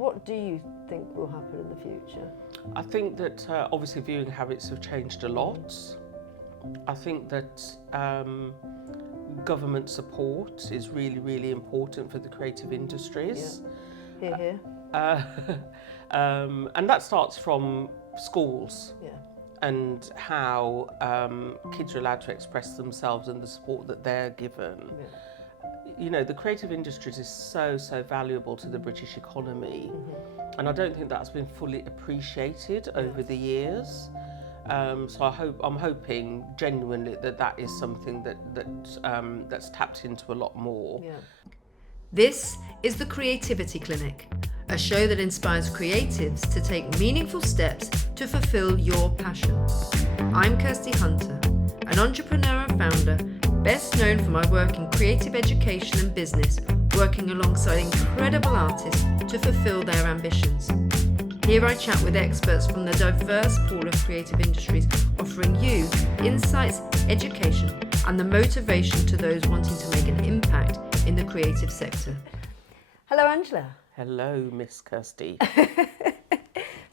what do you think will happen in the future? I think that obviously viewing habits have changed a lot. I think that government support is really, really important for the creative industries. Yeah. Here. And that starts from schools. Yeah. And how kids are allowed to express themselves and the support that they're given. Yeah. You know, the creative industries is so valuable to the British economy, and I don't think that's been fully appreciated over the years. So I'm hoping genuinely that is something that's tapped into a lot more. Yeah. This is the Creativity Clinic, a show that inspires creatives to take meaningful steps to fulfill your passion. I'm Kirsty Hunter, an entrepreneur and founder, best known for my work in creative education and business, working alongside incredible artists to fulfill their ambitions. Here I chat with experts from the diverse pool of creative industries, offering you insights, education, and the motivation to those wanting to make an impact in the creative sector. Hello, Angela. Hello, Miss Kirsty.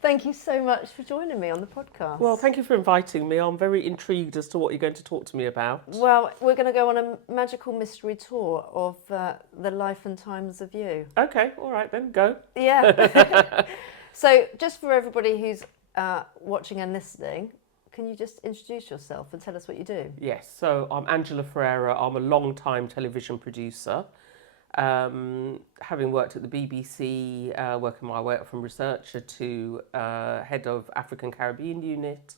Thank you so much for joining me on the podcast. Well, thank you for inviting me. I'm very intrigued as to what you're going to talk to me about. Well, we're going to go on a magical mystery tour of the life and times of you. Okay, all right then, go. Yeah. So, just for everybody who's watching and listening, can you just introduce yourself and tell us what you do? Yes, so I'm Angela Ferreira. I'm a long-time television producer. Having worked at the BBC, working my way up from researcher to head of African Caribbean unit,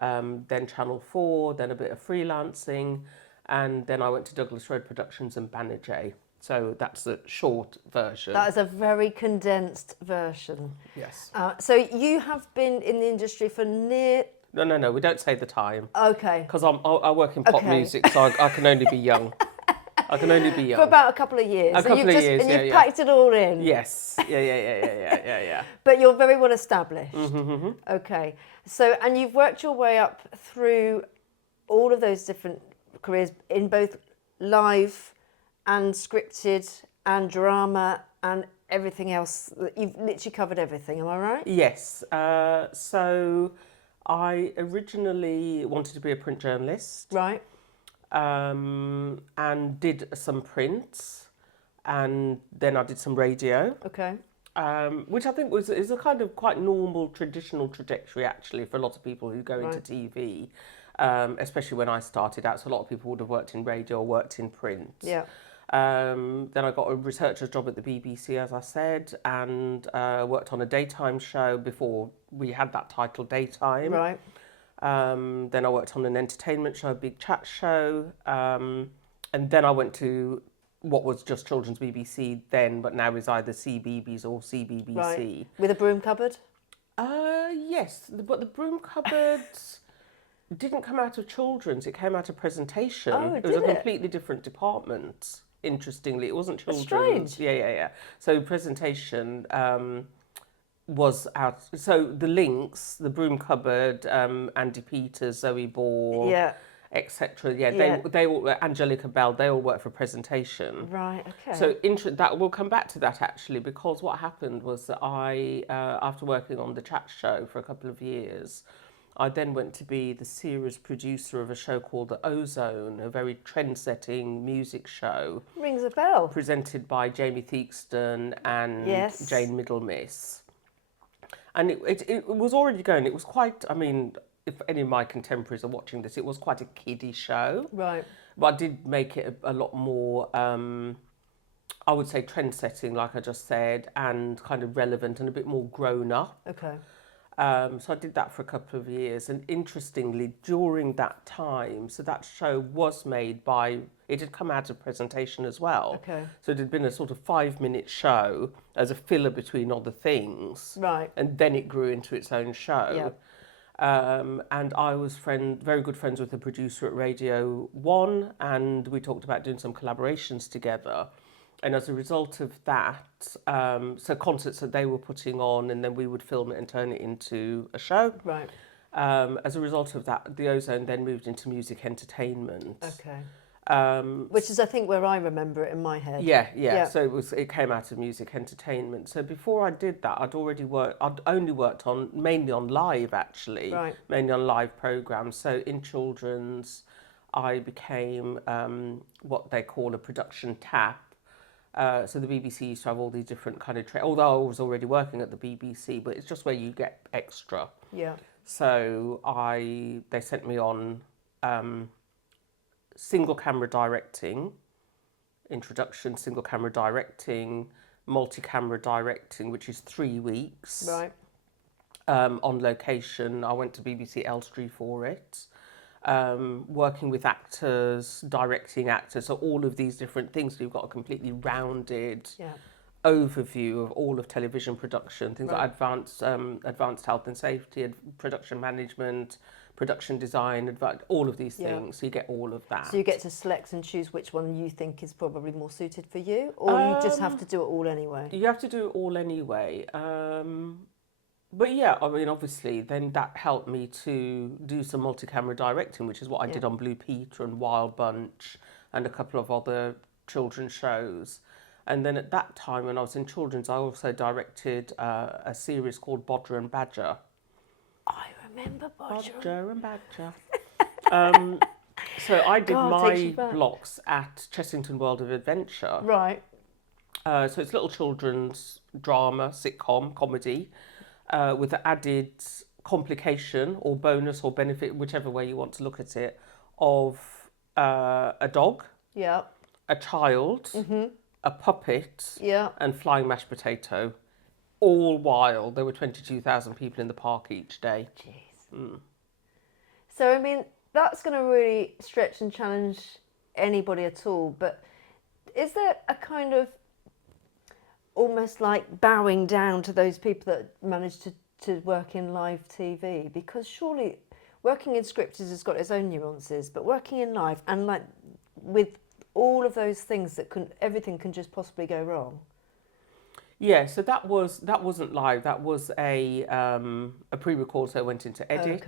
then Channel 4, then a bit of freelancing, and then I went to Douglas Road Productions and Banijay. So that's the short version. That is a very condensed version. Yes. So you have been in the industry for near... No, we don't say the time. Okay. Because I work in pop music, so I can only be young. I can only be young. For about a couple of years. A couple of years, and you've packed it all in. Yes. Yeah. But you're very well established. Mm-hmm. Okay. So, and you've worked your way up through all of those different careers in both live and scripted and drama and everything else. You've literally covered everything, am I right? Yes. So I originally wanted to be a print journalist. Right. And did some print, and then I did some radio. Okay. Which I think is a kind of quite normal, traditional trajectory actually for a lot of people who go into TV, especially when I started out. So a lot of people would have worked in radio or worked in print. Yeah. Then I got a researcher's job at the BBC, as I said, and worked on a daytime show before we had that title, Daytime. Right. Then I worked on an entertainment show, a big chat show, and then I went to what was just Children's BBC then, but now is either CBeebies or CBBC. Right. With a broom cupboard? Yes, but the broom cupboard didn't come out of Children's, it came out of Presentation. Oh, it was a completely different department, interestingly. It wasn't Children's. Strange. Yeah. So Presentation... was out. So the links, the broom cupboard, Andy Peters, Zoe Ball, etc. They all, Angelica Bell, they all work for Presentation. Right. Okay. So that we'll come back to that actually, because what happened was that I, after working on the chat show for a couple of years, I then went to be the series producer of a show called The Ozone, a very trend-setting music show. Rings a bell. Presented by Jamie Theakston and Jane Middlemiss. And it was already going. It was quite, I mean, if any of my contemporaries are watching this, it was quite a kiddie show. Right. But I did make it a lot more, I would say, trend-setting, like I just said, and kind of relevant and a bit more grown up. Okay. So I did that for a couple of years. And interestingly, during that time, so that show was made by, it had come out of Presentation as well. Okay. So it had been a sort of 5-minute show as a filler between other things. Right. And then it grew into its own show. Yeah. And I was very good friends with the producer at Radio 1, and we talked about doing some collaborations together. And as a result of that, so concerts that they were putting on, and then we would film it and turn it into a show. Right. As a result of that, the Ozone then moved into music entertainment. Okay. Which is, I think, where I remember it in my head. Yeah. So it came out of music entertainment. So before I did that, I'd only worked on mainly on live actually, Right. mainly on live programs. So in children's, I became what they call a production tap. So the BBC used to have all these different kind of although I was already working at the BBC, but it's just where you get extra. Yeah. So they sent me on single camera directing, introduction, single camera directing, multi-camera directing, which is 3 weeks. Right. On location. I went to BBC Elstree for it. Working with actors, directing actors, so all of these different things. So you've got a completely rounded overview of all of television production, things like advanced health and safety, production management, production design, all of these things. So you get all of that. So you get to select and choose which one you think is probably more suited for you, or you just have to do it all anyway? You have to do it all anyway. But yeah, I mean, obviously, then that helped me to do some multi-camera directing, which is what I did on Blue Peter and Wild Bunch and a couple of other children's shows. And then at that time, when I was in children's, I also directed a series called Bodger and Badger. I remember Bodger and Badger. So I did my blocks at Chessington World of Adventure. Right. So it's little children's drama, sitcom, comedy. With the added complication or bonus or benefit, whichever way you want to look at it, of a dog, a child, a puppet, and flying mashed potato, all while there were 22,000 people in the park each day. Jeez. So, I mean, that's going to really stretch and challenge anybody at all, but is there a kind of almost like bowing down to those people that manage to work in live TV? Because surely working in scripted has got its own nuances, but working in live and like with all of those things everything can just possibly go wrong. Yeah, so that wasn't live. That was a pre-record, so I went into edit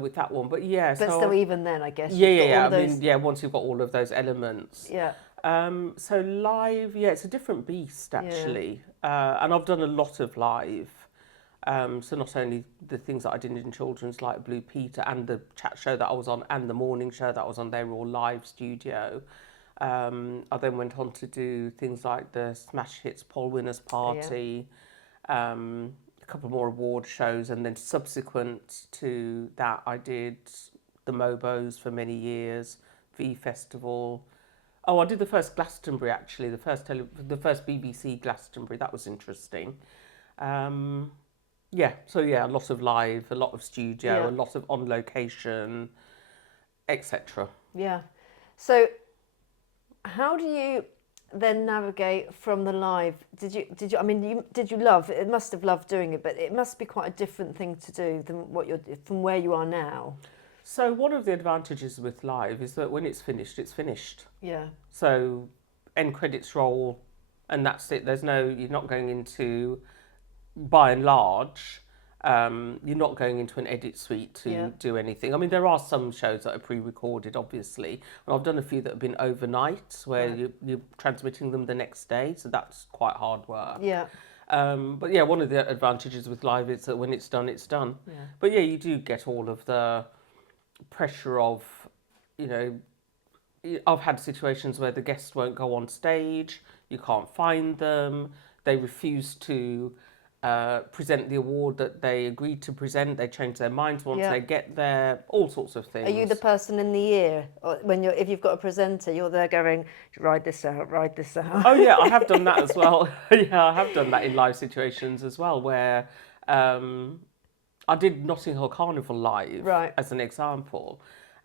with that one. But yeah, but still, even then, I guess. I mean, once you've got all of those elements. Yeah. So live, it's a different beast actually, and I've done a lot of live. So not only the things that I did in children's like Blue Peter and the chat show that I was on and the morning show that I was on, they were all live studio. I then went on to do things like the Smash Hits Poll Winners Party, a couple more award shows, and then subsequent to that I did the Mobos for many years, V Festival. Oh, I did the first Glastonbury actually, the first BBC Glastonbury. That was interesting. So a lot of live, a lot of studio, a lot of on location, etc. Yeah. So how do you then navigate from the live? Did you love it? Must have loved doing it, but it must be quite a different thing to do from where you are now. So one of the advantages with live is that when it's finished, it's finished. Yeah. So end credits roll, and that's it. You're not going into, by and large, you're not going into an edit suite to do anything. I mean, there are some shows that are pre-recorded, obviously, and I've done a few that have been overnight, where you're transmitting them the next day, so that's quite hard work. Yeah. But yeah, one of the advantages with live is that when it's done, it's done. Yeah. But yeah, you do get all of the pressure of, I've had situations where the guests won't go on stage, you can't find them, they refuse to present the award that they agreed to present, they change their minds once they get there, all sorts of things. Are you the person in the ear, or if you've got a presenter, you're there going, ride this out? Oh yeah, I have done that as well. Yeah, I have done that in live situations as well, where I did Notting Hill Carnival live, as an example.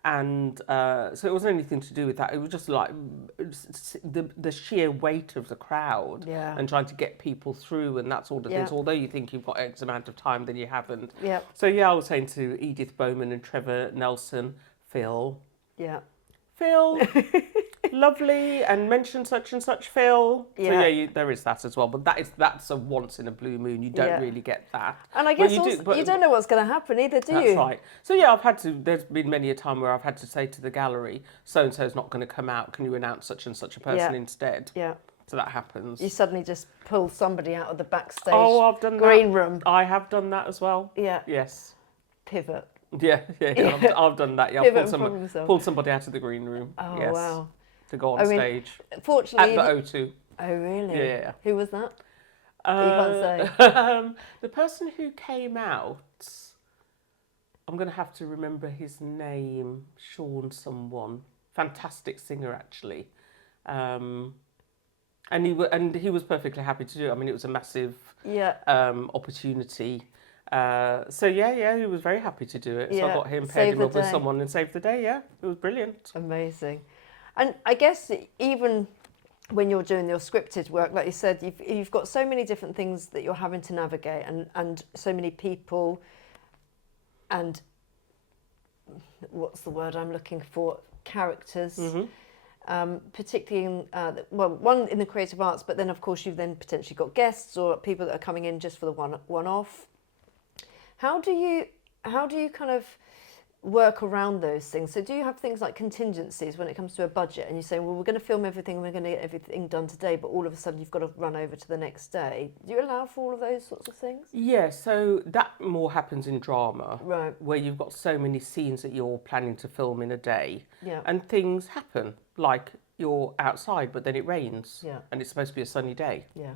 And so it wasn't anything to do with that. It was just like the sheer weight of the crowd and trying to get people through and that sort of things. Although you think you've got X amount of time, then you haven't. Yeah. So yeah, I was saying to Edith Bowman and Trevor Nelson, Phil. Yeah. Phil, lovely, and mention such and such Phil. Yeah. So there is that as well. But that's a once in a blue moon. You don't really get that. And I guess you don't know what's going to happen either, do you? That's right. So yeah, there's been many a time where I've had to say to the gallery, so-and-so's not going to come out. Can you announce such and such a person instead? Yeah. So that happens. You suddenly just pull somebody out of the backstage I've done green that. room. I have done that as well. Yeah. Yes. Pivot. Yeah. I've done that. Yeah, Pivot I've pulled somebody out of the green room. Oh, yes, wow. to go on stage. Fortunately. At the O2. Oh, really? Yeah. Who was that? You can't say. The person who came out, I'm going to have to remember his name, Sean someone. Fantastic singer, actually. And he was perfectly happy to do it. I mean, it was a massive opportunity. So he was very happy to do it. So I got him, paired him up with someone and saved the day. Yeah, it was brilliant. Amazing. And I guess even when you're doing your scripted work, like you said, you've got so many different things that you're having to navigate, and so many people, and what's the word I'm looking for? Characters. Particularly in, one in the creative arts, but then of course you've then potentially got guests or people that are coming in just for the one-off. How do you kind of work around those things? So do you have things like contingencies when it comes to a budget, and you say, well, we're going to film everything, we're going to get everything done today, but all of a sudden you've got to run over to the next day? Do you allow for all of those sorts of things? Yeah, so that more happens in drama, right? Where you've got so many scenes that you're planning to film in a day, yeah, and things happen, like you're outside, but then it rains, yeah, and it's supposed to be a sunny day. yeah.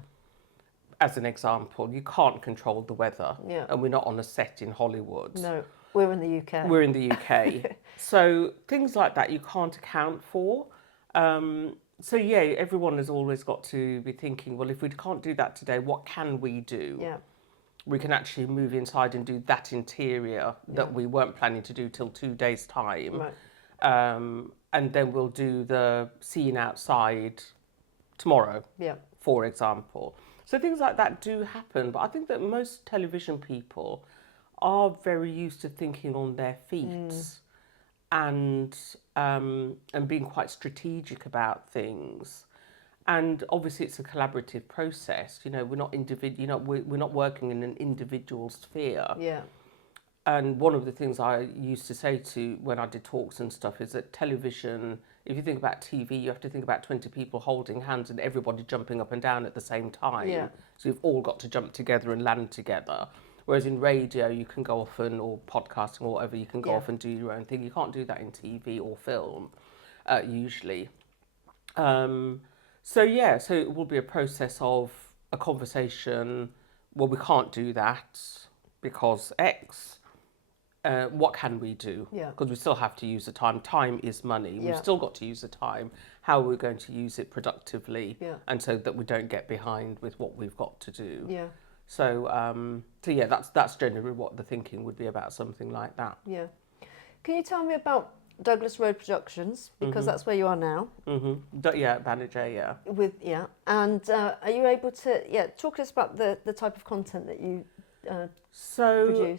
As an example, you can't control the weather, yeah, and we're not on a set in Hollywood. No. We're in the UK. We're in the UK. So things like that you can't account for. So everyone has always got to be thinking, well, if we can't do that today, what can we do? Yeah. We can actually move inside and do that interior that we weren't planning to do till 2 days' time. Right. And then we'll do the scene outside tomorrow, for example. So things like that do happen. But I think that most television people are very used to thinking on their feet and being quite strategic about things. And obviously it's a collaborative process. You know, we're not we're not working in an individual sphere. Yeah. And one of the things I used to say to when I did talks and stuff is that television, if you think about TV, you have to think about 20 people holding hands and everybody jumping up and down at the same time. Yeah. So you've all got to jump together and land together. Whereas in radio, you can go off or podcasting or whatever, you can go off and do your own thing. You can't do that in TV or film, usually. So it will be a process of a conversation. Well, we can't do that because X. What can we do? Yeah. Because we still have to use the time. Time is money. We've still got to use the time. How are we going to use it productively? Yeah. And so that we don't get behind with what we've got to do. Yeah. So that's generally what the thinking would be about something like that. Yeah. Can you tell me about Douglas Road Productions, because that's where you are now? Manager, And are you able to talk to us about the type of content that you produce?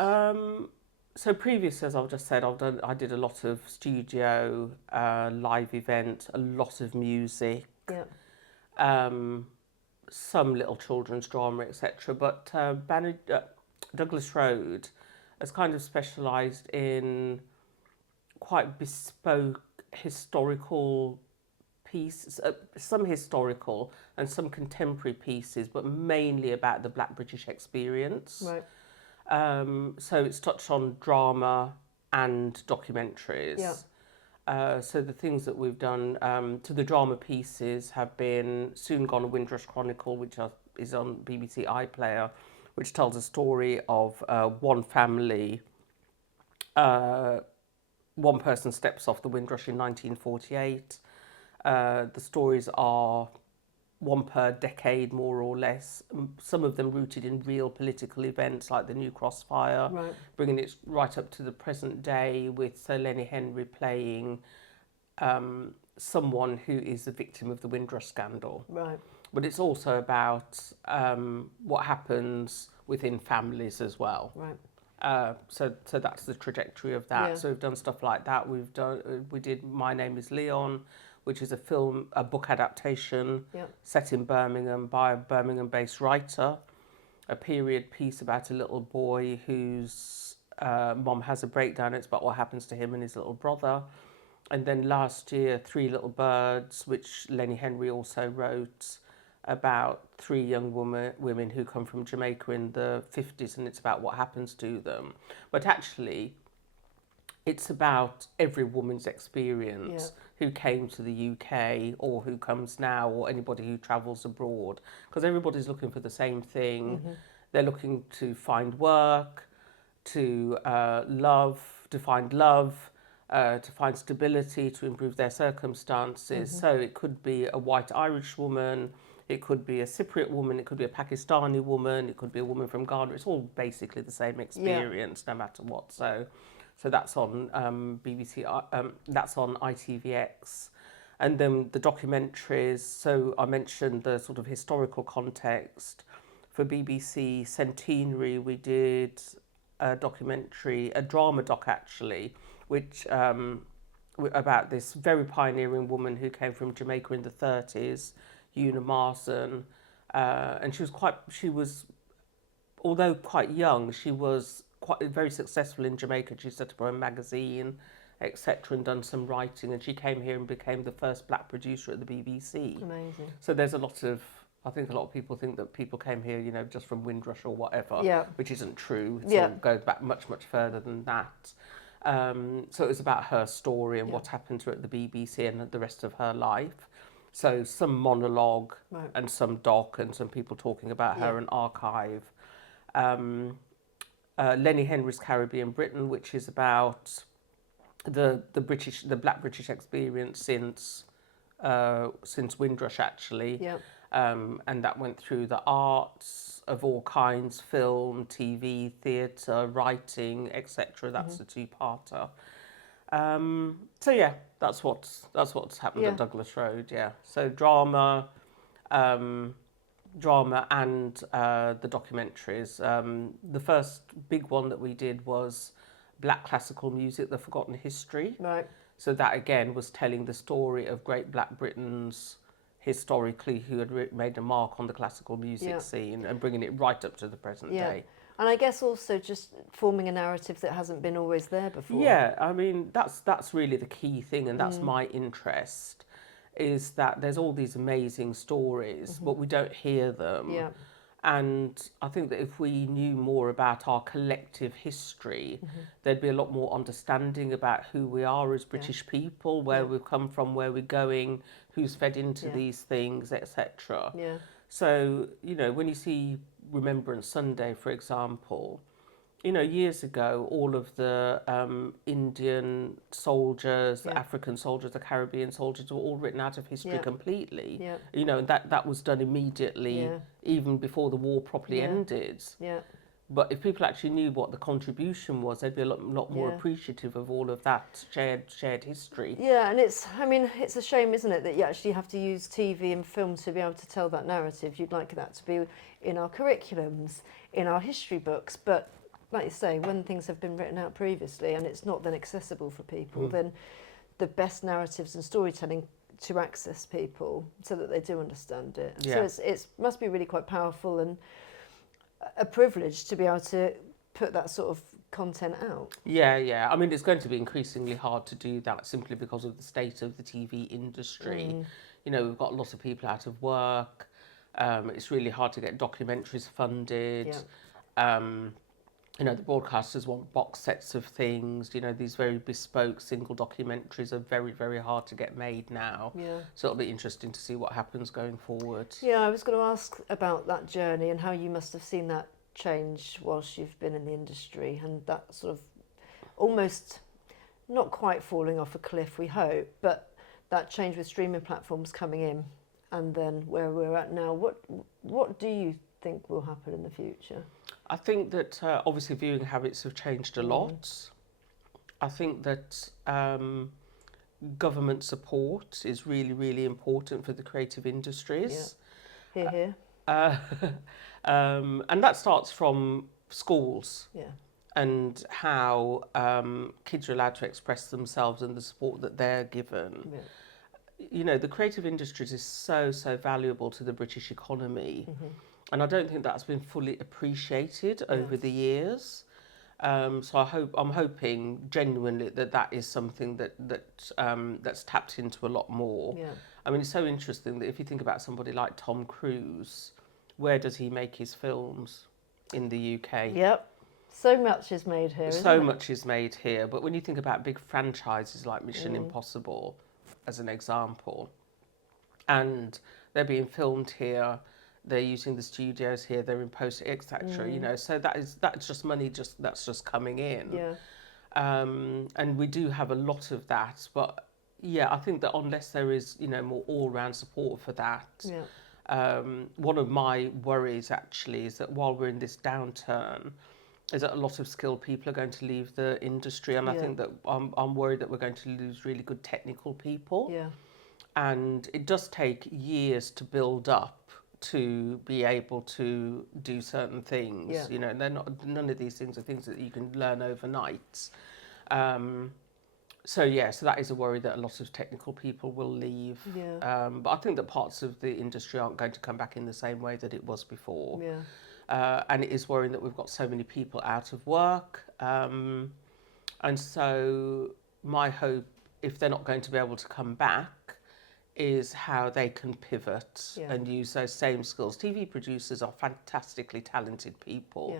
So previous, as I've just said, I did a lot of studio, live events, a lot of music. Yeah. Some little children's drama, etc. But Douglas Road has kind of specialised in quite bespoke historical pieces, some historical and some contemporary pieces, but mainly about the Black British experience. Right. So it's touched on drama and documentaries. Yeah. So the things that we've done to the drama pieces have been Soon Gone, A Windrush Chronicle, which is on BBC iPlayer, which tells a story of one family. One person steps off the Windrush in 1948. The stories are one per decade, more or less. Some of them rooted in real political events like the New Crossfire, Right. bringing it right up to the present day with Sir Lenny Henry playing someone who is the victim of the Windrush scandal. Right. But it's also about what happens within families as well. Right. So that's the trajectory of that. Yeah. So we've done stuff like that. We did My Name is Leon, which is a book adaptation Yeah. set in Birmingham by a Birmingham-based writer, a period piece about a little boy whose mom has a breakdown. It's about what happens to him and his little brother. And then last year, Three Little Birds, which Lenny Henry also wrote, about three young women who come from Jamaica in the 50s, and it's about what happens to them. But actually, it's about every woman's experience who came to the UK or who comes now, or anybody who travels abroad, because everybody's looking for the same thing. They're looking to find work, to find love, to find stability, to improve their circumstances. So it could be a white Irish woman, it could be a Cypriot woman, it could be a Pakistani woman, it could be a woman from Ghana. It's all basically the same experience, no matter what. So that's on BBC, that's on ITVX. And then the documentaries, so I mentioned the sort of historical context. For BBC Centenary, we did a documentary, a drama doc actually, which about this very pioneering woman who came from Jamaica in the 30s, Una Marsden. And she was, although quite young, she was very successful in Jamaica. She set up her own magazine, etc., and done some writing. And she came here and became the first black producer at the BBC. Amazing. So there's a lot of, I think a lot of people think that people came here, you know, just from Windrush or whatever, which isn't true. It all goes back much, much further than that. So it was about her story and what happened to her at the BBC and the rest of her life. So some monologue and some doc and some people talking about her and archive. Lenny Henry's Caribbean Britain, which is about the Black British experience since Windrush actually. And that went through the arts of all kinds, film, TV, theatre, writing, etc. That's a two-parter. So yeah, that's what's happened at Douglas Road. Yeah, so drama and the documentaries. The first big one that we did was Black Classical Music: The Forgotten History. Right. So that again was telling the story of Great Black Britons historically who had made a mark on the classical music scene and bringing it right up to the present day. And I guess also just forming a narrative that hasn't been always there before. Yeah, I mean, that's really the key thing, and that's my interest, is that there's all these amazing stories, but we don't hear them. Yeah. And I think that if we knew more about our collective history, there'd be a lot more understanding about who we are as British people, where we've come from, where we're going, who's fed into these things, etc. Yeah. So, you know, when you see Remembrance Sunday, for example, you know, years ago, all of the Indian soldiers, the African soldiers, the Caribbean soldiers were all written out of history completely. Yeah. You know, that was done immediately, even before the war properly ended. Yeah. But if people actually knew what the contribution was, they'd be a lot more appreciative of all of that shared history. Yeah, and it's a shame, isn't it, that you actually have to use TV and film to be able to tell that narrative. You'd like that to be in our curriculums, in our history books, but like you say, when things have been written out previously and it's not then accessible for people, then the best narratives and storytelling to access people so that they do understand it. Yeah. So it must be really quite powerful and a privilege to be able to put that sort of content out. Yeah. I mean, it's going to be increasingly hard to do that simply because of the state of the TV industry. You know, we've got lots of people out of work. It's really hard to get documentaries funded. You know, the broadcasters want box sets of things. You know, these very bespoke single documentaries are very, very hard to get made now. Yeah. So it'll be interesting to see what happens going forward. Yeah, I was going to ask about that journey and how you must have seen that change whilst you've been in the industry, and that sort of almost not quite falling off a cliff, we hope, but that change with streaming platforms coming in and then where we're at now. What do you think will happen in the future? I think that obviously viewing habits have changed a lot. I think that government support is really, really important for the creative industries. Yeah. Hear, hear. And that starts from schools and how kids are allowed to express themselves and the support that they're given. Yeah. the creative industries is so valuable to the British economy, and I don't think that's been fully appreciated over the years. So I'm hoping genuinely that is something that's tapped into a lot more. Yeah. I mean, it's so interesting that if you think about somebody like Tom Cruise, where does he make his films? In the UK. Yep. So much is made here. So much is made here, but when you think about big franchises like Mission Mm. Impossible, as an example, and they're being filmed here, they're using the studios here, they're in post, etc. So that's just money that's just coming in. Yeah. And we do have a lot of that, but yeah, I think that unless there is more all-round support for that. Yeah. One of my worries actually is that while we're in this downturn, is that a lot of skilled people are going to leave the industry, and I think that I'm worried that we're going to lose really good technical people. Yeah. And it does take years to build up to be able to do certain things. Yeah. And none of these things are things that you can learn overnight. So that is a worry that a lot of technical people will leave. Yeah. But I think that parts of the industry aren't going to come back in the same way that it was before. Yeah. And it is worrying that we've got so many people out of work. And so my hope, if they're not going to be able to come back, is how they can pivot and use those same skills. TV producers are fantastically talented people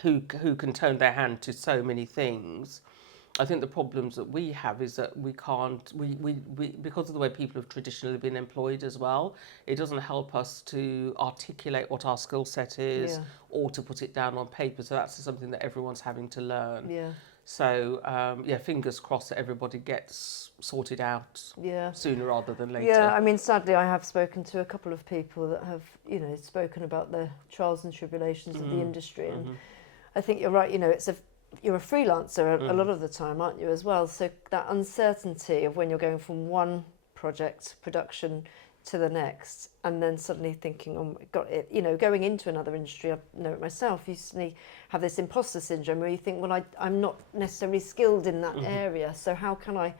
who can turn their hand to so many things. I think the problems that we have is that we can't, we because of the way people have traditionally been employed as well, it doesn't help us to articulate what our skill set is or to put it down on paper. So that's something that everyone's having to learn. Yeah. So, fingers crossed that everybody gets sorted out sooner rather than later. Yeah, I mean, sadly, I have spoken to a couple of people that have, spoken about the trials and tribulations of the industry. And I think you're right, you're a freelancer a lot of the time, aren't you, as well? So that uncertainty of when you're going from one project production to the next, and then suddenly thinking, oh my God, going into another industry, I know it myself, you suddenly have this imposter syndrome where you think, well, I'm not necessarily skilled in that area, so how can I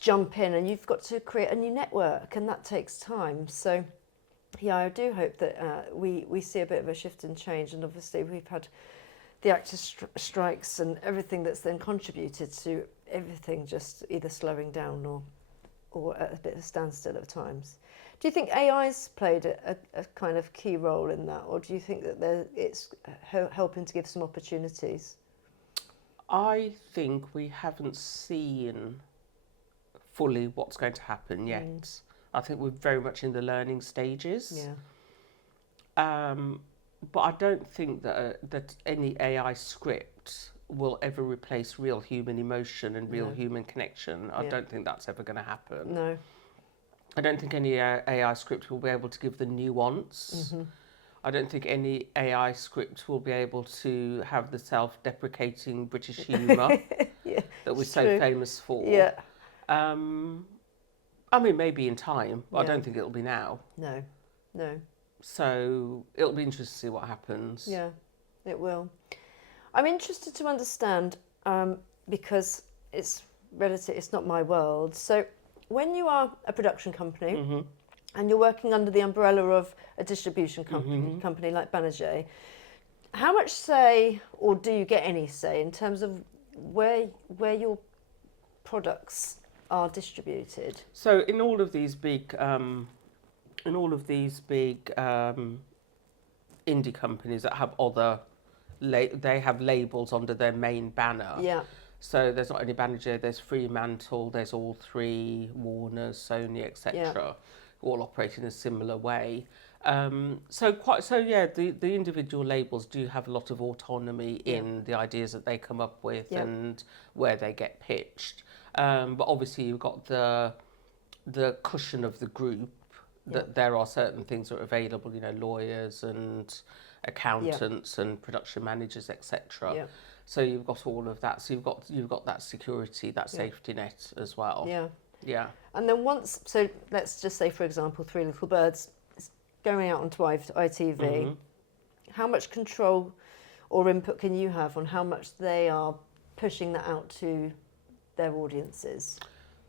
jump in? And you've got to create a new network, and that takes time. So yeah, I do hope that we see a bit of a shift and change, and obviously we've had the actors' strikes and everything that's then contributed to everything just either slowing down or at a bit of a standstill at times. Do you think AI's played a kind of key role in that, or do you think that it's helping to give some opportunities? I think we haven't seen fully what's going to happen yet. I think we're very much in the learning stages. Yeah. But I don't think that any AI script will ever replace real human emotion and real human connection. I don't think that's ever going to happen. No. I don't think any AI script will be able to give the nuance. I don't think any AI script will be able to have the self-deprecating British humour that we're so famous for. Yeah. I mean, maybe in time, but I don't think it'll be now. No. So it'll be interesting to see what happens. Yeah, it will. I'm interested to understand, because it's not my world. So when you are a production company and you're working under the umbrella of a distribution company like Banijay, how much say, or do you get any say in terms of where your products are distributed? So in all of these big indie companies that have they have labels under their main banner. Yeah. So there's not only Banijay, there's Fremantle, there's all three, Warner, Sony, etc. All operate in a similar way. The individual labels do have a lot of autonomy in the ideas that they come up with and where they get pitched. But obviously you've got the cushion of the group that there are certain things that are available, lawyers and accountants and production managers, etc. Yeah. So you've got all of that. So you've got that security, that safety net as well. Yeah. Yeah. And then so let's just say, for example, Three Little Birds is going out onto ITV. How much control or input can you have on how much they are pushing that out to their audiences?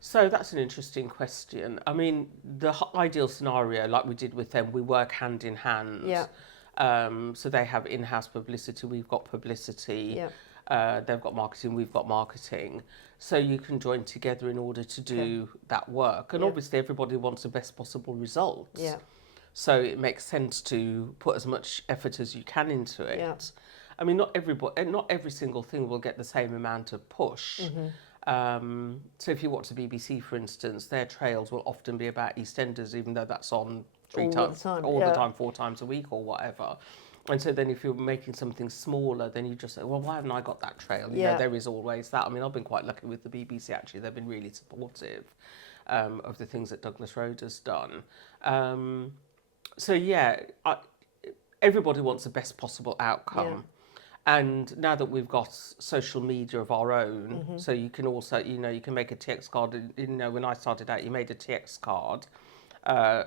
So that's an interesting question. I mean, the ideal scenario, like we did with them, we work hand in hand. Yeah. So they have in-house publicity, we've got publicity. Yeah. They've got marketing, we've got marketing. So you can join together in order to do that work. And Yeah. obviously everybody wants the best possible results. Yeah. So it makes sense to put as much effort as you can into it. Yeah. I mean, not every single thing will get the same amount of push. So if you watch the BBC, for instance, their trails will often be about EastEnders, even though that's on All the time, all yeah. the time, 4 times a week or whatever. And so then if you're making something smaller, then you just say, well, why haven't I got that trail? You know, there is always that. I mean, I've been quite lucky with the BBC, actually. They've been really supportive of the things that Douglas Road has done. So, yeah, everybody wants the best possible outcome. Yeah. And now that we've got social media of our own, so you can also, you can make a TX card. When I started out, you made a TX card.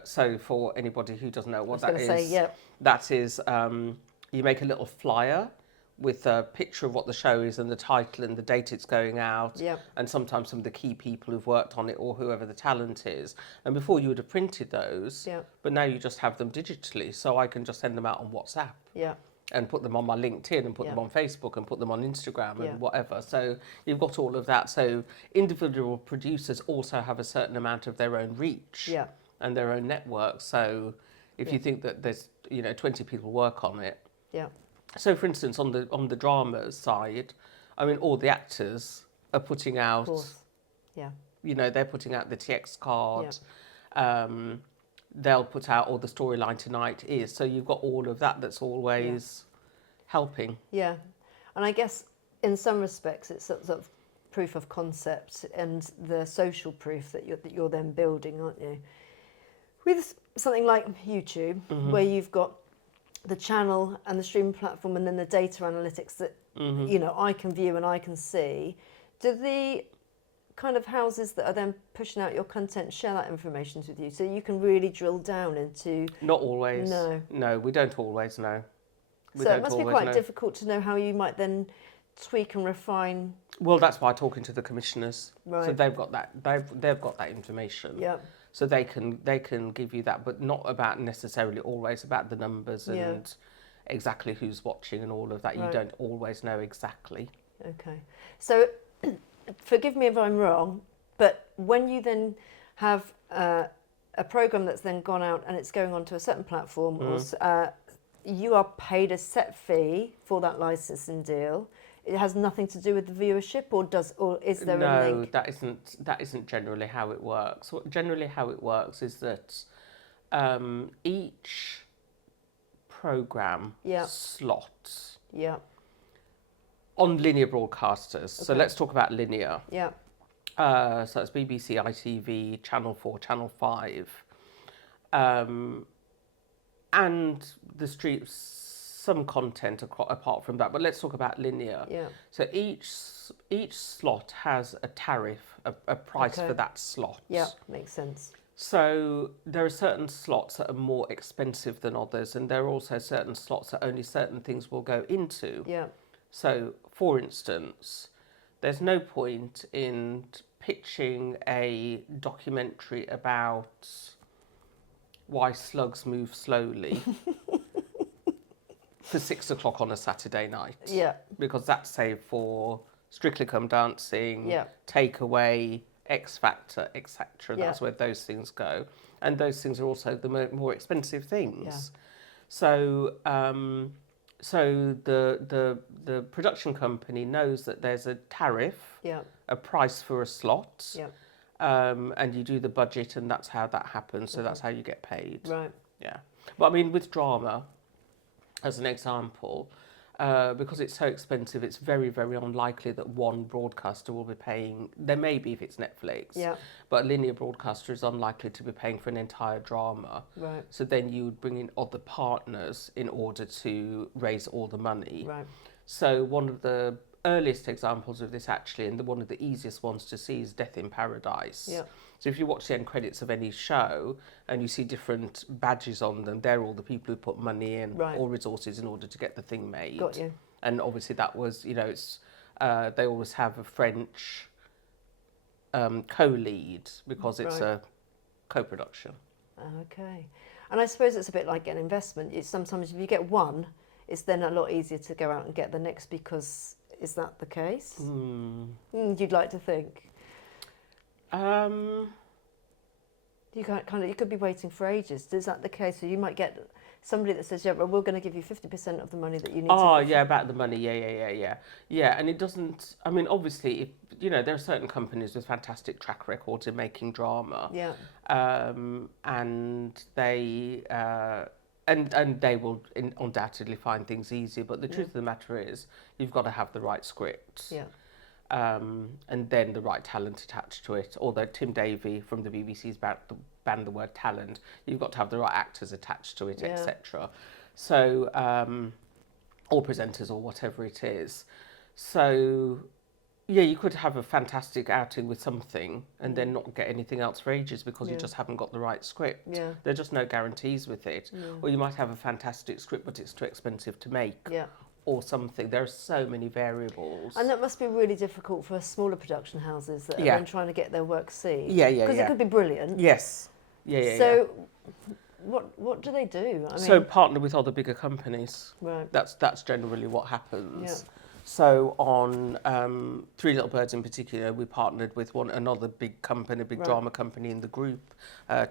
So for anybody who doesn't know what that is, that is, you make a little flyer with a picture of what the show is and the title and the date it's going out, and sometimes some of the key people who've worked on it or whoever the talent is. And before you would have printed those, but now you just have them digitally, so I can just send them out on WhatsApp. And put them on my LinkedIn and put them on Facebook and put them on Instagram and whatever. So you've got all of that. So individual producers also have a certain amount of their own reach and their own network. So if you think that there's 20 people work on it. So for instance, on the drama side, I mean, all the actors are putting out. They're putting out the TX card. They'll put out, or the storyline tonight is. So you've got all of that that's always helping. Yeah. And I guess in some respects it's sort of proof of concept and the social proof that you're then building, aren't you? With something like YouTube, where you've got the channel and the streaming platform and then the data analytics that, I can view and I can see, do the kind of houses that are then pushing out your content share that information with you so you can really drill down into... Not always. No, we don't always know. So it must be quite difficult to know how you might then tweak and refine. Well, that's why talking to the commissioners. Right. So they've got that. They've got that information. Yeah. So they can give you that, but not about necessarily always about the numbers and exactly who's watching and all of that. You don't always know exactly. Okay. So forgive me if I'm wrong, but when you then have a program that's then gone out and it's going onto a certain platform, or you are paid a set fee for that licensing deal. It has nothing to do with the viewership, or is there a link? No, that isn't generally how it works. Generally how it works is that each program slot on linear broadcasters. So let's talk about linear. So it's BBC, ITV, Channel 4, Channel 5. And the streets, some content apart from that, but let's talk about linear. So each slot has a tariff, a price for that slot. Makes sense. So there are certain slots that are more expensive than others, and there are also certain slots that only certain things will go into. So, for instance, there's no point in pitching a documentary about why slugs move slowly for 6 o'clock on a Saturday night. Because that's saved for Strictly Come Dancing, Takeaway, X Factor, etc. That's where those things go. And those things are also the more expensive things. So the production company knows that there's a tariff, a price for a slot, and you do the budget, and that's how that happens. So that's how you get paid. Right. Yeah. But I mean, with drama, as an example, because it's so expensive, it's very, very unlikely that one broadcaster will be paying. There may be if it's Netflix, but a linear broadcaster is unlikely to be paying for an entire drama. Right. So then you would bring in other partners in order to raise all the money. Right. So one of the earliest examples of this, actually, and one of the easiest ones to see, is Death in Paradise. So if you watch the end credits of any show and you see different badges on them, they're all the people who put money in, or resources in order to get the thing made. Got you. And obviously that was, it's they always have a French co-lead because it's a co-production. Okay. And I suppose it's a bit like an investment. It's sometimes if you get one, it's then a lot easier to go out and get the next because is that the case? You'd like to think. You could be waiting for ages. Is that the case? So you might get somebody that says, yeah, well, we're going to give you 50% of the money that you need Oh, yeah, about the money. Yeah, and it doesn't, I mean, obviously, if, there are certain companies with fantastic track records in making drama. Yeah. And they, and they will undoubtedly find things easier. But the truth of the matter is, you've got to have the right script. Yeah. And then the right talent attached to it. Although Tim Davie from the BBC's banned the word talent, you've got to have the right actors attached to it, etc. So, or presenters or whatever it is. So, yeah, you could have a fantastic outing with something and then not get anything else for ages because you just haven't got the right script. Yeah. There are just no guarantees with it. Or you might have a fantastic script, but it's too expensive to make. Yeah. Or something. There are so many variables. And that must be really difficult for smaller production houses that are then trying to get their work seen. Yeah. Because it could be brilliant. Yes. Yeah. So, what do they do? I mean, so partner with other bigger companies. Right. That's generally what happens. Yeah. So on Three Little Birds in particular, we partnered with another big company, big drama company in the group,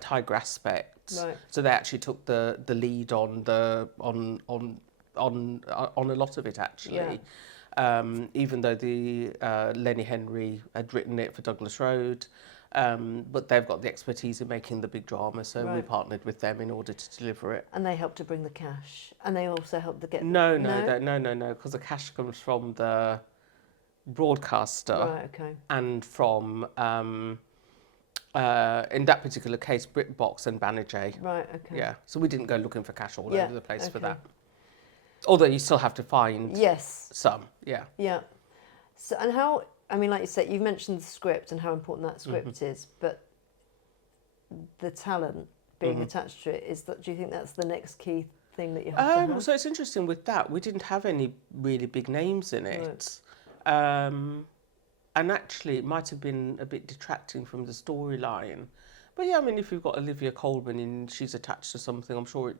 Tiger Aspect. Right. So they actually took the lead on a lot of it actually. Even though the Lenny Henry had written it for Douglas Road, but they've got the expertise in making the big drama, so we partnered with them in order to deliver it. And they help to bring the cash, and they also help to get No, because the cash comes from the broadcaster, right, okay, and from in that particular case, BritBox and Banijay. Right, okay. Yeah, so we didn't go looking for cash all over the place for that. Although you still have to find some, Yeah. So, and how, I mean, like you said, you've mentioned the script and how important that script is, but the talent being attached to it, do you think that's the next key thing that you have to have? So it's interesting with that, we didn't have any really big names in it. And actually it might have been a bit detracting from the storyline. But yeah, I mean, if you've got Olivia Colman and she's attached to something, I'm sure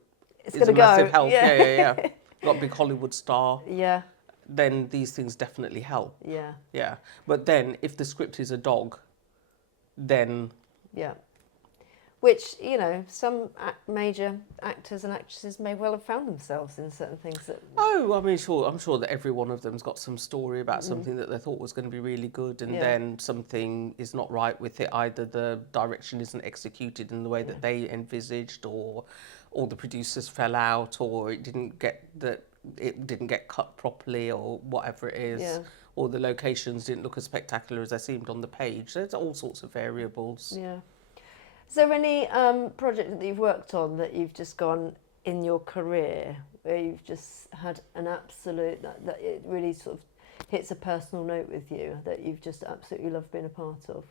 it's a massive help. Yeah. Got a big Hollywood star. Yeah. Then these things definitely help. Yeah. Yeah. But then if the script is a dog, then... Yeah. Which, some major actors and actresses may well have found themselves in certain things that... Oh, I mean, I'm sure that every one of them's got some story about something that they thought was going to be really good, and then something is not right with it. Either the direction isn't executed in the way that they envisaged, or the producers fell out, or it didn't get cut properly, or whatever it is, or the locations didn't look as spectacular as they seemed on the page. There's all sorts of variables. Yeah. Is there any project that you've worked on that you've just gone in your career where you've just had an absolute, that it really sort of hits a personal note with you, that you've just absolutely loved being a part of?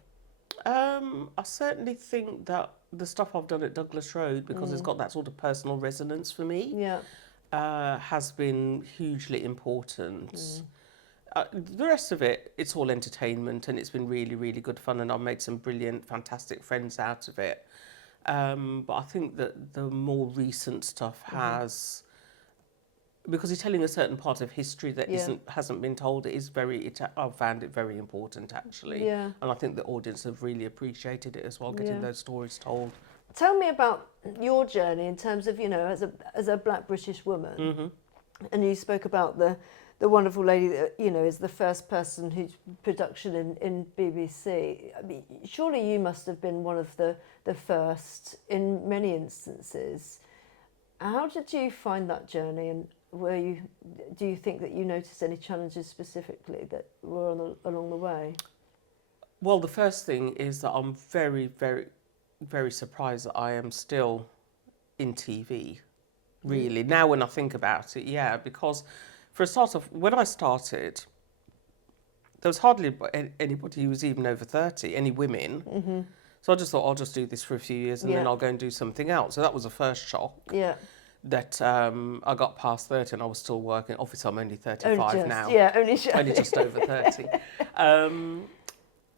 I certainly think that the stuff I've done at Douglas Road, because it's got that sort of personal resonance for me, has been hugely important. The rest of it, it's all entertainment, and it's been really, really good fun, and I've made some brilliant, fantastic friends out of it. But I think that the more recent stuff has, because you're telling a certain part of history that hasn't been told, I've found it very important actually. Yeah. And I think the audience have really appreciated it as well, getting those stories told. Tell me about your journey in terms of, as a black British woman, and you spoke about the wonderful lady that, is the first person whose production in BBC. I mean, surely you must have been one of the first in many instances. How did you find that journey, and do you think that you noticed any challenges specifically that were along the way? Well, the first thing is that I'm very, very, very surprised that I am still in TV, really. Now when I think about it, because for a start off, when I started, there was hardly anybody who was even over 30, any women. So I just thought, I'll just do this for a few years and then I'll go and do something else. So that was the first shock. Yeah. That I got past 30 and I was still working. Obviously, I'm only 35 now. Yeah, only just over 30.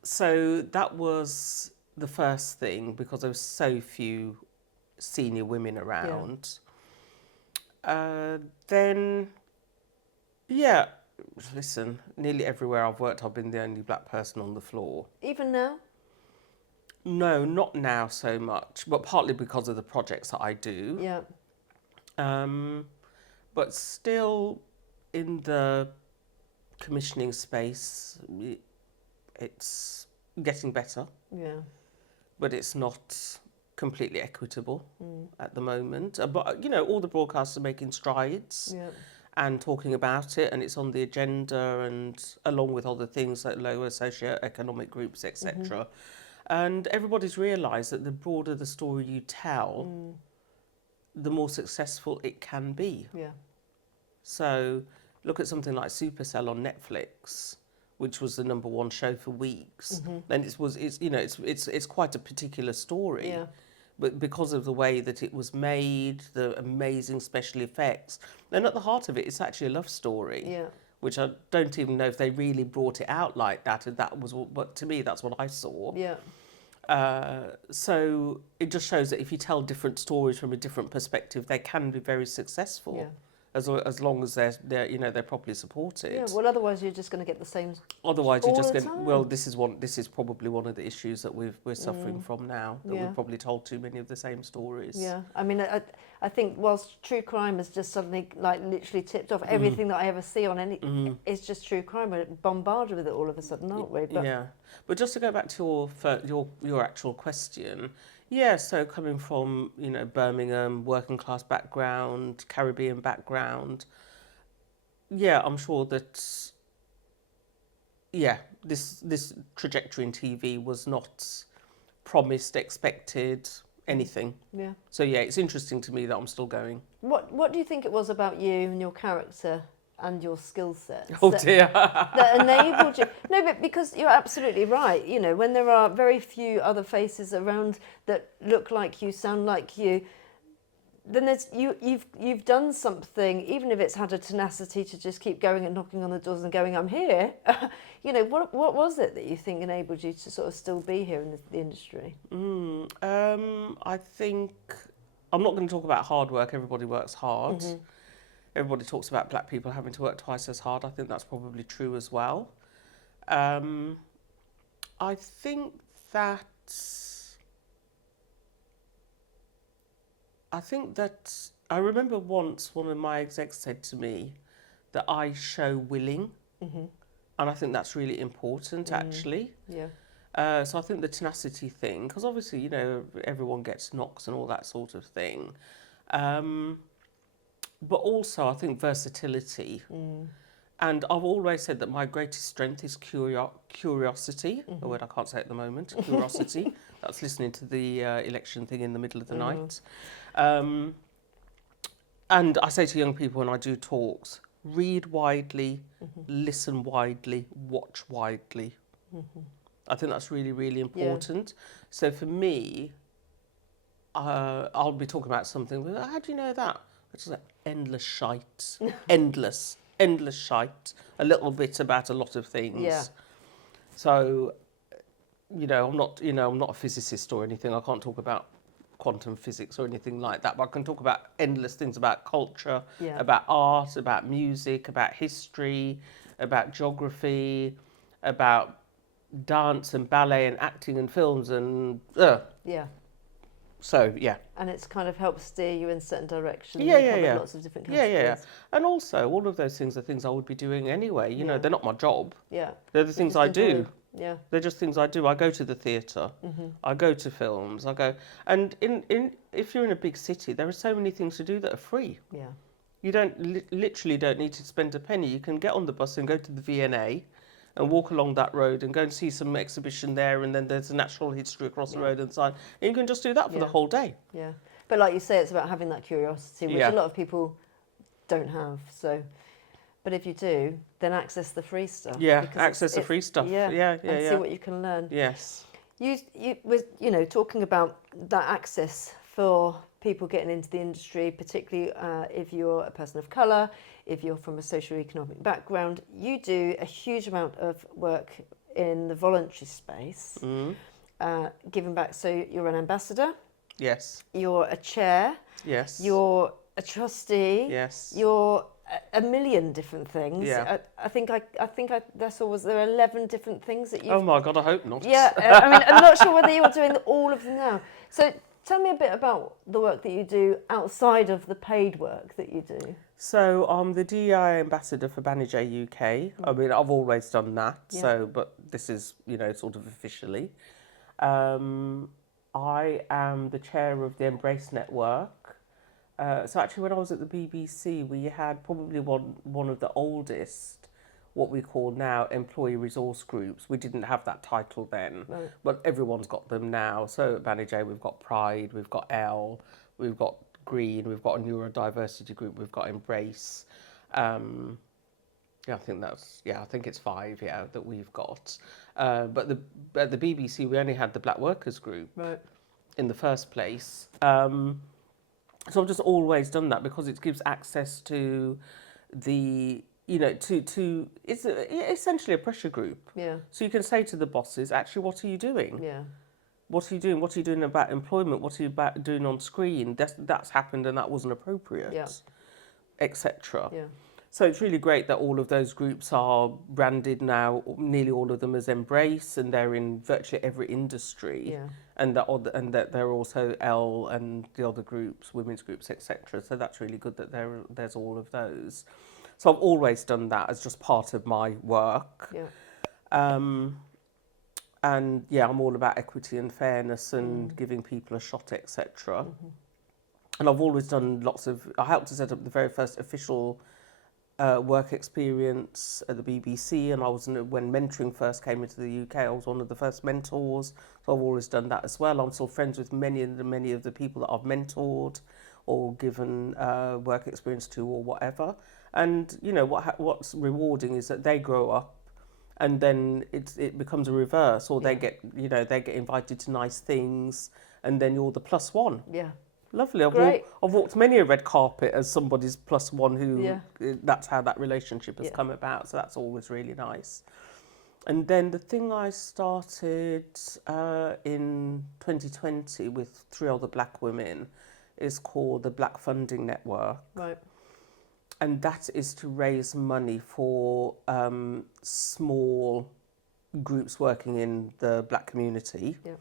So that was the first thing, because there were so few senior women around. Then, yeah, listen, nearly everywhere I've worked, I've been the only black person on the floor. Even now? No, not now so much, but partly because of the projects that I do. Yeah. But still, in the commissioning space, it's getting better. Yeah. But it's not completely equitable at the moment. But, you know, all the broadcasts are making strides. Yeah. And talking about it, and it's on the agenda, and along with other things like lower socio-economic groups, etc. And everybody's realised that the broader the story you tell, the more successful it can be. Yeah. So look at something like Supercell on Netflix, which was the #1 show for weeks. And it's quite a particular story. Yeah. But because of the way that it was made, the amazing special effects, and at the heart of it, it's actually a love story. Yeah. Which I don't even know if they really brought it out like that. And that was, but to me, that's what I saw. Yeah. So it just shows that if you tell different stories from a different perspective, they can be very successful. Yeah. As long as they're properly supported. Yeah. Well, otherwise you're just going to get the same. Otherwise, you're all just the going. time. Well, this is probably one of the issues that we're suffering from now. That Yeah. we've probably told too many of the same stories. Yeah. I mean, I think whilst true crime has just suddenly, like, literally tipped off everything that I ever see on any, it's just true crime. We're bombarded with it all of a sudden, aren't we? But Yeah, but just to go back to your actual question, yeah. So coming from Birmingham, working class background, Caribbean background, yeah, I'm sure that this trajectory in TV was not promised, expected, anything. yeah. So yeah, it's interesting to me that I'm still going. What do you think it was about you and your character and your skill set Oh dear. that enabled you? No, but because you're absolutely right. You know, when there are very few other faces around that look like you, sound like you, then there's you've done something, even if it's had a tenacity to just keep going and knocking on the doors and going, I'm here. You know, what was it that you think enabled you to sort of still be here in the industry? I think I'm not going to talk about hard work. Everybody works hard. Everybody talks about black people having to work twice as hard. I think that's probably true as well. I think that I remember once one of my execs said to me that I show willing, and I think that's really important actually. Yeah. So I think the tenacity thing, because obviously everyone gets knocks and all that sort of thing, but also I think versatility. And I've always said that my greatest strength is curiosity, a word I can't say at the moment, curiosity. That's listening to the election thing in the middle of the night. And I say to young people when I do talks, read widely, listen widely, watch widely. I think that's really, really important. So for me, I'll be talking about something, but how do you know that? It's like endless shite, endless shite, a little bit about a lot of things. Yeah. So, I'm not a physicist or anything. I can't talk about quantum physics or anything like that, but I can talk about endless things about culture, about art, about music, about history, about geography, about dance and ballet and acting and films and Yeah. So yeah. And it's kind of helped steer you in certain directions. Yeah. Lots of different categories. Yeah. And also, all of those things are things I would be doing anyway. You know, they're not my job. Yeah. They're the things I do. Yeah. They're just things I do. I go to the theatre. I go to films. And if you're in a big city, there are so many things to do that are free. Yeah. You literally don't need to spend a penny. You can get on the bus and go to the V&A and walk along that road and go and see some exhibition there, and then there's a natural history across the road and so on. And you can just do that for the whole day. Yeah. But like you say, it's about having that curiosity, which a lot of people don't have. So, but if you do, then access the free stuff. Yeah, access the free stuff. Yeah. And see what you can learn. Yes. You was talking about that access for people getting into the industry, particularly if you're a person of colour, if you're from a socio-economic background. You do a huge amount of work in the voluntary space, giving back. So you're an ambassador, Yes. you're a chair, Yes. you're a trustee, Yes. you're a million different things. Yeah. I think that's all. Was there 11 different things that you? Oh my God, I hope not. Yeah, I mean, I'm not sure whether you're doing all of them now. So tell me a bit about the work that you do outside of the paid work that you do. So I'm the DEI ambassador for Banijay UK. I mean, I've always done that. Yeah. So, but this is, sort of officially. I am the chair of the Embrace Network. So actually, when I was at the BBC, we had probably one of the oldest, what we call now, employee resource groups. We didn't have that title then, Right. but everyone's got them now. So at Banijay, we've got Pride, we've got L, we've got Green, we've got a neurodiversity group, we've got Embrace. I think it's 5, that we've got. But at the BBC, we only had the Black Workers Group Right. in the first place. So I've just always done that because it gives access to the, it's essentially a pressure group. Yeah. So you can say to the bosses, actually, what are you doing? Yeah. What are you doing? What are you doing about employment? What are you doing on screen? That's happened and that wasn't appropriate, Yeah. etc. Yeah. So it's really great that all of those groups are branded now, nearly all of them as Embrace, and they're in virtually every industry. Yeah. And that they're also L and the other groups, women's groups, etc. So that's really good that there's all of those. So I've always done that as just part of my work. Yeah. And I'm all about equity and fairness and giving people a shot, etc. And I've always done I helped to set up the very first official work experience at the BBC, and when mentoring first came into the UK, I was one of the first mentors. So I've always done that as well. I'm still friends with many of the people that I've mentored or given work experience to or whatever. And what's rewarding is that they grow up, and then it becomes a reverse, or they get invited to nice things, and then you're the plus one. Yeah. Lovely. Great. I've walked many a red carpet as somebody's plus one who, Yeah. that's how that relationship has Yeah. come about. So that's always really nice. And then the thing I started in 2020 with 3 other black women is called the Black Funding Network. Right. And that is to raise money for small groups working in the black community. Yeah.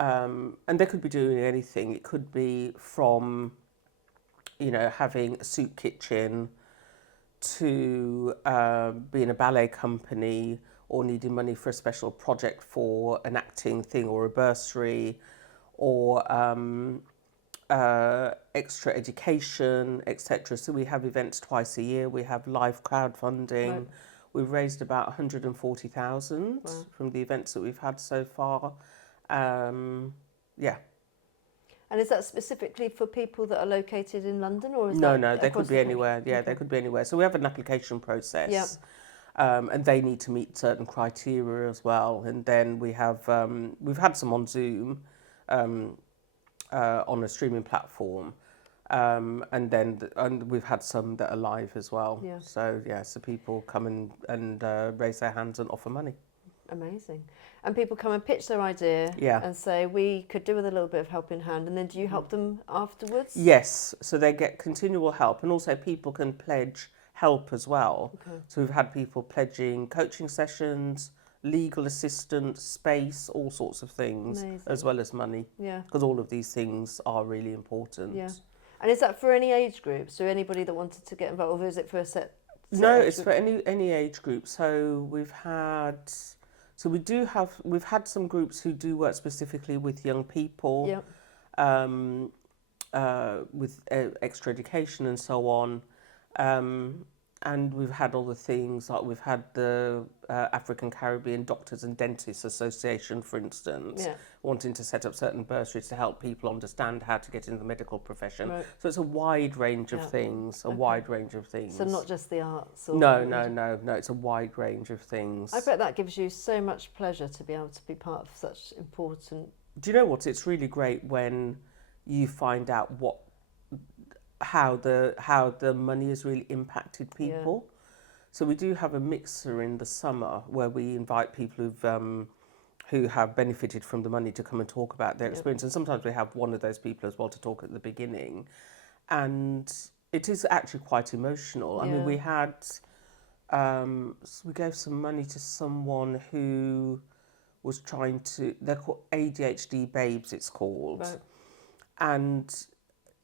And they could be doing anything. It could be from, having a soup kitchen to being a ballet company or needing money for a special project for an acting thing or a bursary or extra education, etc. So we have events twice a year. We have live crowdfunding. Right. We've raised about 140,000 from the events that we've had so far. And is that specifically for people that are located in London, or is No, that they across could be the country? anywhere. Yeah, they could be anywhere. So we have an application process. Yeah. And they need to meet certain criteria as well. And then we have, we've had some on Zoom, on a streaming platform. And we've had some that are live as well. Yeah. So people come and raise their hands and offer money. Amazing. And people come and pitch their idea and say, we could do with a little bit of helping hand. And then do you help them afterwards? Yes. So they get continual help. And also people can pledge help as well. Okay. So we've had people pledging coaching sessions, legal assistance, space, all sorts of things, Amazing. as well as money. Yeah. Because all of these things are really important. Yeah. And is that for any age group? So anybody that wanted to get involved, or is it for a set No, age it's group? for any age group. So we've had some groups who do work specifically with young people, with extra education and so on. And we've had other things, like we've had the African Caribbean Doctors and Dentists Association, for instance, wanting to set up certain bursaries to help people understand how to get into the medical profession. Right. So it's a wide range of things, wide range of things. So not just the arts? Or No, it's a wide range of things. I bet that gives you so much pleasure to be able to be part of such important... Do you know what? It's really great when you find out how the money has really impacted people. So we do have a mixer in the summer where we invite people who have benefited from the money to come and talk about their experience. And sometimes we have one of those people as well to talk at the beginning. And it is actually quite emotional. I mean, we had, we gave some money to someone who was trying to, they're called ADHD Babes, it's called. Right. And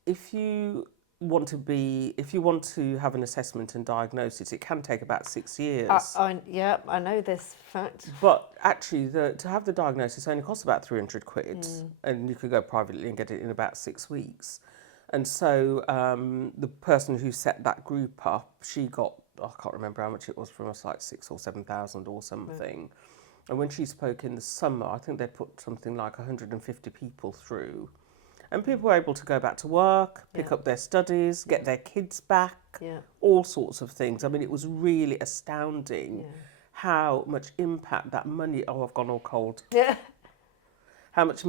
if you want to have an assessment and diagnosis, it can take about 6 years. I know this fact. But actually, to have the diagnosis only costs about 300 quid, and you could go privately and get it in about 6 weeks. And so the person who set that group up, she got, I can't remember how much it was from us, like 6,000 or 7,000 or something. Right. And when she spoke in the summer, I think they put something like 150 people through. And people were able to go back to work, pick up their studies, get their kids back, all sorts of things. I mean, it was really astounding how much impact that money, I've gone all cold. Yeah. How much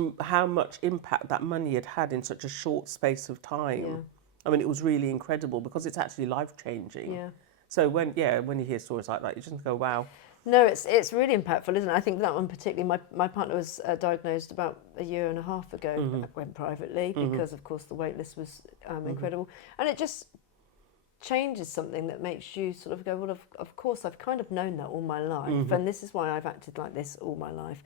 impact that money had in such a short space of time. Yeah. I mean, it was really incredible because it's actually life-changing. Yeah. So when you hear stories like that, you just go, wow. No, it's really impactful, isn't it? I think that one particularly, my partner was diagnosed about a year and a half ago. I went privately because, of course, the wait list was incredible. And it just changes something that makes you sort of go, well, of course, I've kind of known that all my life. And this is why I've acted like this all my life.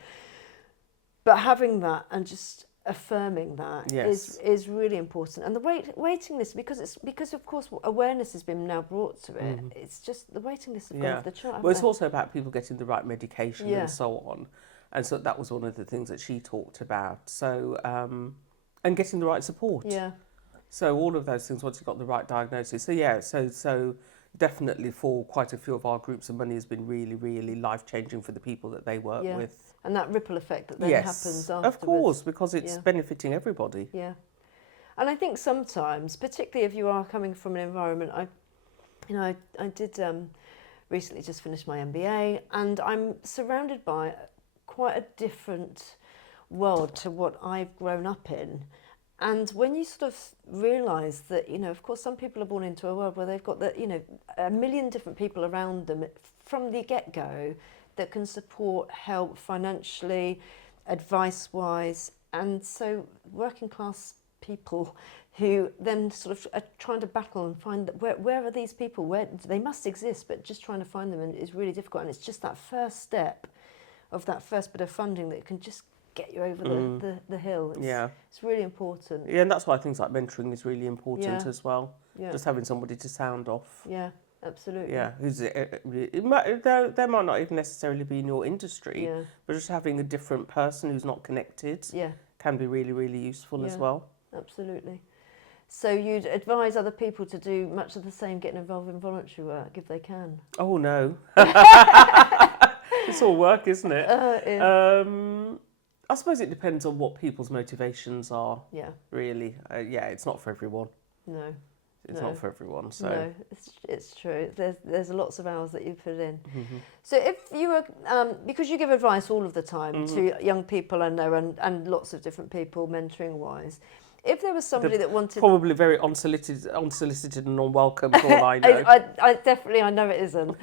But having that and just affirming that is really important. And the waiting list, because of course awareness has been now brought to it. It's just the waiting list have gone off the chart. Well, it's also about people getting the right medication and so on. And so that was one of the things that she talked about. So and getting the right support. Yeah. So all of those things once you've got the right diagnosis. So definitely for quite a few of our groups, the money has been really, really life-changing for the people that they work with. And that ripple effect that then happens afterwards. Of course, because it's benefiting everybody. Yeah. And I think sometimes, particularly if you are coming from an environment, I did recently just finish my MBA, and I'm surrounded by quite a different world to what I've grown up in. And when you sort of realise that, of course, some people are born into a world where they've got a million different people around them from the get-go that can support, help financially, advice-wise. And so working class people who then sort of are trying to battle and find that where are these people? Where they must exist, but just trying to find them is really difficult. And it's just that first step of that first bit of funding that can just get you over the hill. It's really important. Yeah, and that's why things like mentoring is really important as well. Yeah. Just having somebody to sound off. Yeah. Absolutely. Yeah, they might not even necessarily be in your industry, but just having a different person who's not connected can be really, really useful as well. Absolutely. So you'd advise other people to do much of the same, getting involved in voluntary work if they can? Oh, no. It's all work, isn't it? I suppose it depends on what people's motivations are, really. It's not for everyone. No. It's not for everyone, so... No, it's true. There's lots of hours that you put in. So if you were... because you give advice all of the time to young people, I know, and lots of different people, mentoring-wise, if there was somebody that wanted... Probably very unsolicited and unwelcome, for all I know. I know it isn't.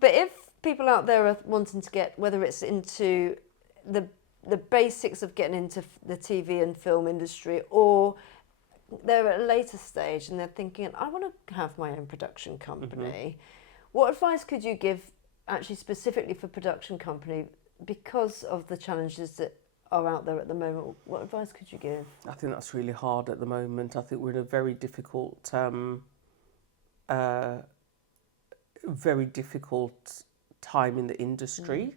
But if people out there are wanting to get, whether it's into the basics of getting into the TV and film industry, or... they're at a later stage and they're thinking, I want to have my own production company. What advice could you give actually specifically for production company because of the challenges that are out there at the moment? What advice could you give? I think that's really hard at the moment. I think we're in a very difficult time in the industry.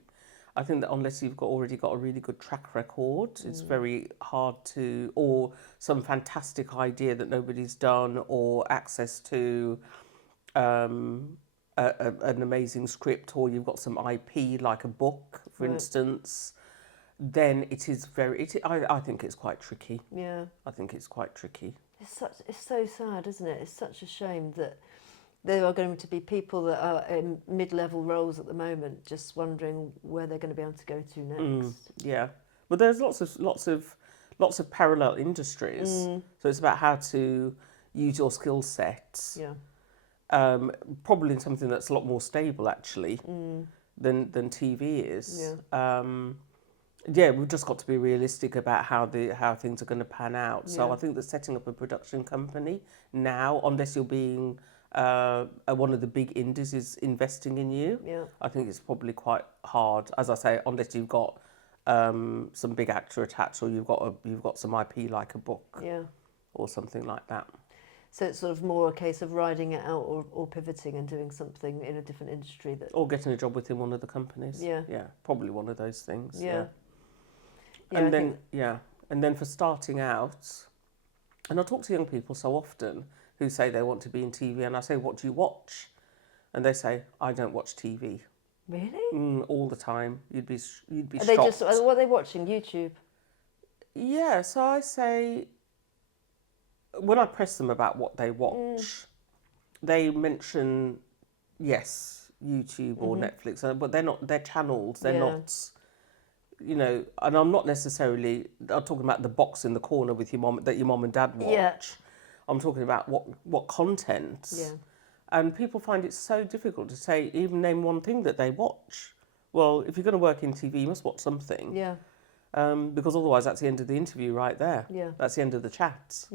I think that unless you've already got a really good track record, it's very hard to, or some fantastic idea that nobody's done, or access to an amazing script, or you've got some IP like a book, for instance, then it is I think it's quite tricky. Yeah. I think it's quite tricky. It's so sad, isn't it? It's such a shame that there are going to be people that are in mid-level roles at the moment, just wondering where they're going to be able to go to next. Yeah, but there's lots of parallel industries. So it's about how to use your skill sets probably in something that's a lot more stable actually than TV is. Yeah, we've just got to be realistic about how things are going to pan out. So I think that setting up a production company now, unless you're being one of the big indies is investing in you, I think it's probably quite hard. As I say, unless you've got some big actor attached, or you've got some IP like a book, or something like that. So it's sort of more a case of riding it out, or pivoting and doing something in a different industry or getting a job within one of the companies. Yeah, probably one of those things. And then for starting out, and I talk to young people so often who say they want to be in TV, and I say, what do you watch? And they say, I don't watch TV. Really? All the time. You'd be Are shocked. they just, what are they watching? YouTube? Yeah, so I say, when I press them about what they watch, they mention, yes, YouTube or Netflix, but they're channels, they're not, you know, and I'm not necessarily, I'm talking about the box in the corner with your mom, that your mom and dad watch. I'm talking about what content. And people find it so difficult to say, even name one thing that they watch. Well, if you're going to work in TV, you must watch something. Because otherwise that's the end of the interview right there. That's the end of the chat.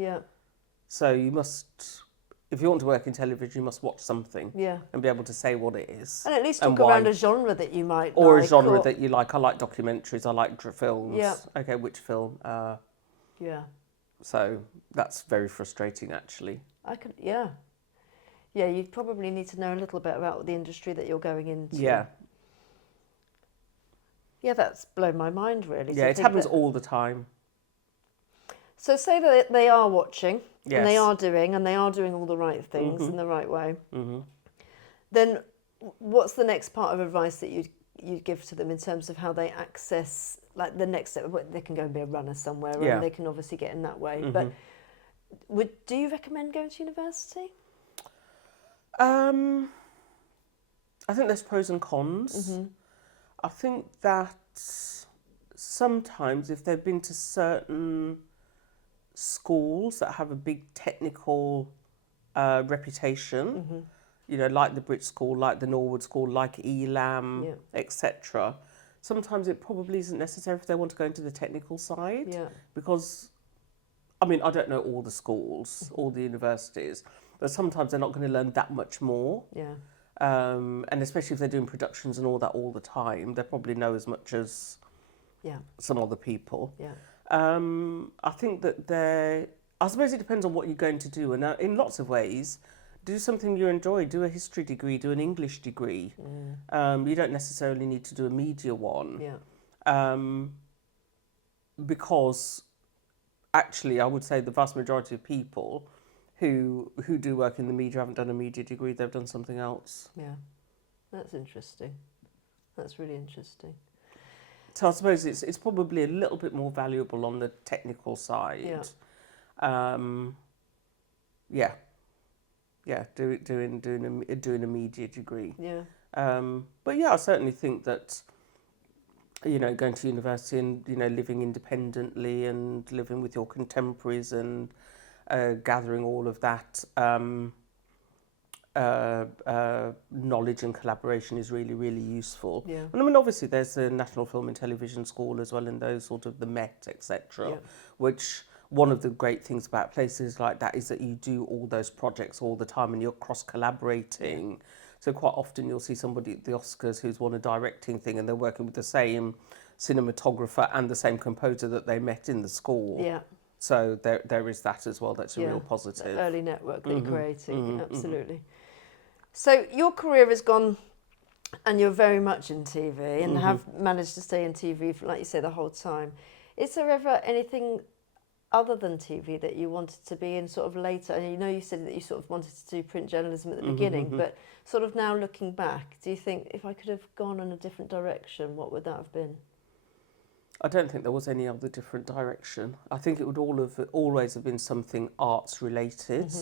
So you must, if you want to work in television, you must watch something and be able to say what it is. And at least talk around a genre that you might or like. A genre that you like. I like documentaries, I like films. Okay, which film? So that's very frustrating, actually. Yeah, you probably need to know a little bit about the industry that you're going into. Yeah, that's blown my mind, really. Yeah, it happens all the time. So say that they are watching, and they are doing all the right things in the right way. Then what's the next part of advice that you'd give to them in terms of how they access, like, the next step? They can go and be a runner somewhere, and they can obviously get in that way. But do you recommend going to university? I think there's pros and cons. I think that sometimes if they've been to certain schools that have a big technical reputation, you know, like the Brit School, like the Norwood School, like Elam, etc. Sometimes it probably isn't necessary if they want to go into the technical side, because, I mean, I don't know all the schools, all the universities, but sometimes they're not going to learn that much more. And especially if they're doing productions and all that all the time, they probably know as much as some other people. I think that I suppose it depends on what you're going to do, and in lots of ways, do something you enjoy. Do a history degree, do an English degree. You don't necessarily need to do a media one. Because actually, I would say the vast majority of people who do work in the media haven't done a media degree, they've done something else. That's interesting. That's really interesting. So I suppose it's probably a little bit more valuable on the technical side. Doing a media degree. But yeah, I certainly think that, you know, going to university and, you know, living independently and living with your contemporaries and gathering all of that knowledge and collaboration is really, really useful. And I mean, obviously there's the National Film and Television School as well, and those sort of the Met, etc. Which, one of the great things about places like that is that you do all those projects all the time and you're cross-collaborating. So quite often you'll see somebody at the Oscars who's won a directing thing and they're working with the same cinematographer and the same composer that they met in the school. So there is that as well. That's a real positive. The early network that you're creating, absolutely. So your career has gone, and you're very much in TV and have managed to stay in TV, for, like you say, the whole time. Is there ever anything other than TV that you wanted to be in sort of later? And you know, you said that you sort of wanted to do print journalism at the beginning, but sort of now looking back, do you think if I could have gone in a different direction, what would that have been? I don't think there was any other different direction. I think it would always have been something arts related,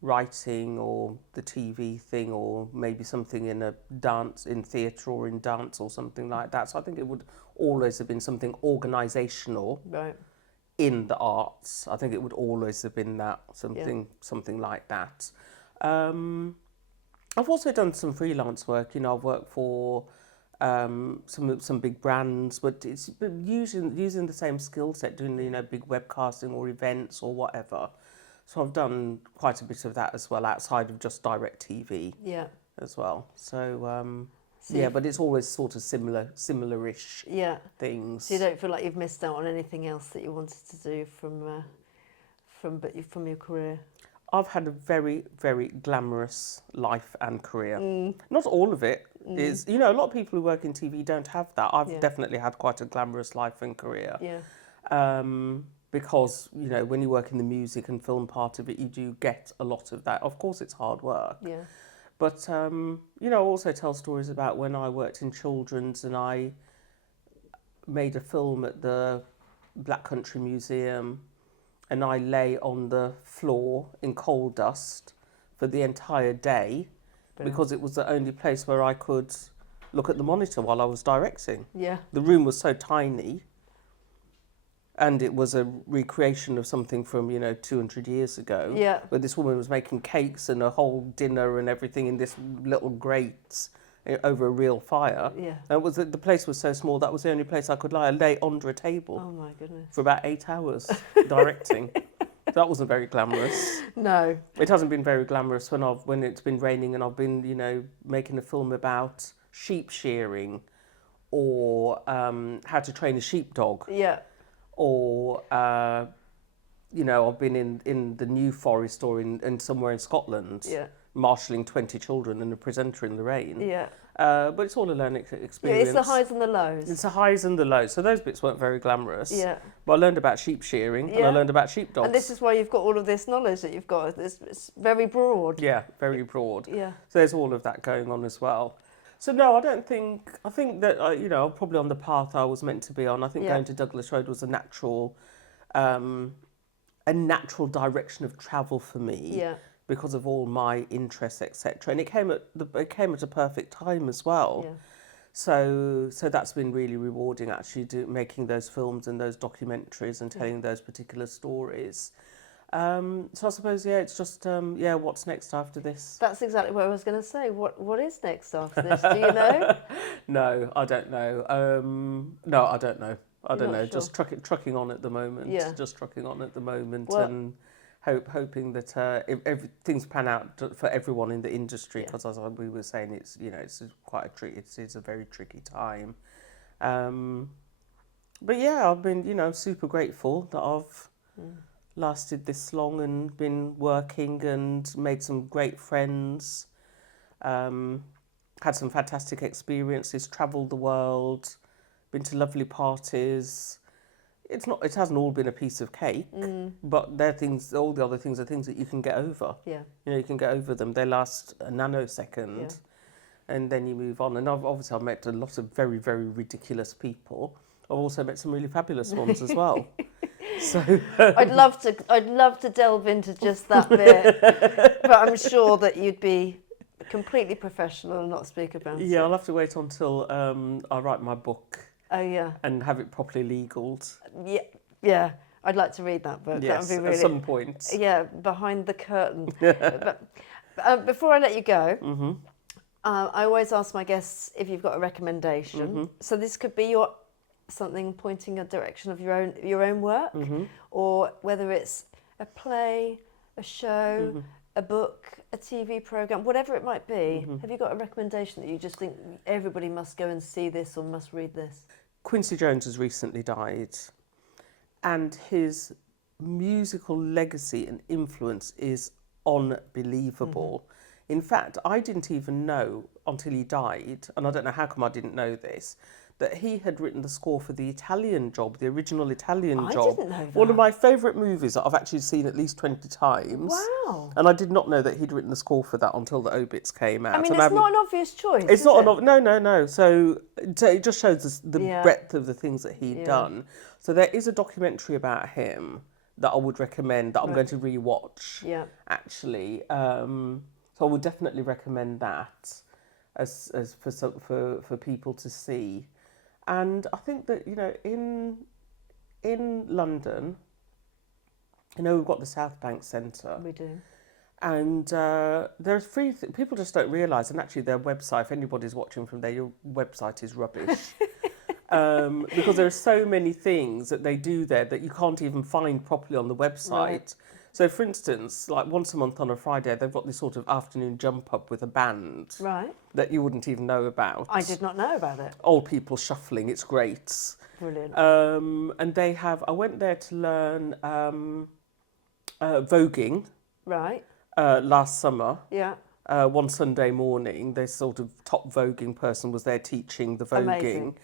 writing or the TV thing, or maybe something in a dance, in theatre or in dance or something like that. So I think it would always have been something organisational. In the arts. I think it would always have been that, something like that. I've also done some freelance work. You know, I've worked for some big brands, but it's been using the same skill set, doing, you know, big webcasting or events or whatever. So I've done quite a bit of that as well, outside of just direct TV Yeah. as well. So So yeah, you've- but it's always sort of similar-ish Yeah. things. So you don't feel like you've missed out on anything else that you wanted to do from your career. I've had a very, very glamorous life and career. Not all of it is, you know, a lot of people who work in TV don't have that. I've Yeah. definitely had quite a glamorous life and career. Yeah. Because, you know, when you work in the music and film part of it, you do get a lot of that. Of course, it's hard work. Yeah. But, you know, I also tell stories about when I worked in children's and I made a film at the Black Country Museum, and I lay on the floor in coal dust for the entire day because it was the only place where I could look at the monitor while I was directing. Yeah. The room was so tiny, and it was a recreation of something from, you know, 200 years ago. Yeah. Where this woman was making cakes and a whole dinner and everything in this little grate over a real fire. Yeah. And it was the place was so small, that was the only place I could lie. I lay under a table Oh my goodness. for about 8 hours directing. That wasn't very glamorous. No. It hasn't been very glamorous when it's been raining and I've been, you know, making a film about sheep shearing or how to train a sheepdog. Yeah. Or, you know, I've been in the New Forest or in somewhere in Scotland, Yeah. marshalling 20 children and a presenter in the rain. Yeah. But it's all a learning Yeah. experience. It's the highs and the lows. It's the highs and the lows. So those bits weren't very glamorous. Yeah. But I learned about sheep shearing and I Yeah. learned about sheepdogs. And this is why you've got all of this knowledge that you've got. It's very broad. Yeah, very broad. Yeah. So there's all of that going on as well. So no, I think that, you know, I'm probably on the path I was meant to be on. I think Yeah. going to Douglas Road was a natural direction of travel for me. Yeah. Because of all my interests, etc. And it came at a perfect time as well. Yeah. So that's been really rewarding, actually, making those films and those documentaries and telling those particular stories. So I suppose, yeah, it's just, what's next after this? That's exactly what I was going to say. What is next after this? Do you know? No, I don't know. No, I don't know. I don't not know. sure? Just trucking on at the moment. Yeah. Just trucking on at the moment, Well- and hoping that if things pan out for everyone in the industry. Yeah. Because as we were saying, it's, you know, it's quite it's a very tricky time. But yeah, I've been, you know, super grateful that I've lasted this long and been working and made some great friends. Had some fantastic experiences, travelled the world, been to lovely parties. It hasn't all been a piece of cake, but all the other things are things that you can get over. Yeah. You know, you can get over them. They last a nanosecond, Yeah. and then you move on. And I've met a lot of very, very ridiculous people. I've also met some really fabulous ones as well. So I'd love to delve into just that bit, but I'm sure that you'd be completely professional and not speak about it. yeah, I'll have to wait until I write my book Oh yeah. and have it properly legaled. Yeah. Yeah. I'd like to read that book. Yes, That would be really. at some point. Yeah, behind the curtain. but before I let you go, I always ask my guests if you've got a recommendation. So this could be something pointing a direction of your own work, or whether it's a play, a show, a book, a TV program, whatever it might be. Have you got a recommendation that you just think everybody must go and see this or must read this? Quincy Jones has recently died, and his musical legacy and influence is unbelievable. In fact, I didn't even know until he died, and I don't know how come I didn't know this, that he had written the score for the Italian Job, the original Italian I Job. didn't know that. One of my favourite movies that I've actually seen at least 20 times. Wow. And I did not know that he'd written the score for that until the obits came out. I mean, And it's not an obvious choice. it's is not it? no. So it just shows the Yeah. breadth of the things that he'd Yeah. done. So there is a documentary about him that I would recommend that I'm Right. going to rewatch. Yeah. Actually, so I would definitely recommend that as for people to see. And I think that, you know, in London, you know, we've got the South Bank Centre. We do. And there's free. People just don't realise, and actually, their website. If anybody's watching from there, your website is rubbish. Because there are so many things that they do there that you can't even find properly on the website. Right. So, for instance, like once a month on a Friday, they've got this sort of afternoon jump up with a band Right. that you wouldn't even know about. I did not know about it. Old people shuffling, it's great. Brilliant. And they have. I went there to learn voguing Right. last summer. Yeah. One Sunday morning, this sort of top voguing person was there teaching the voguing. Amazing.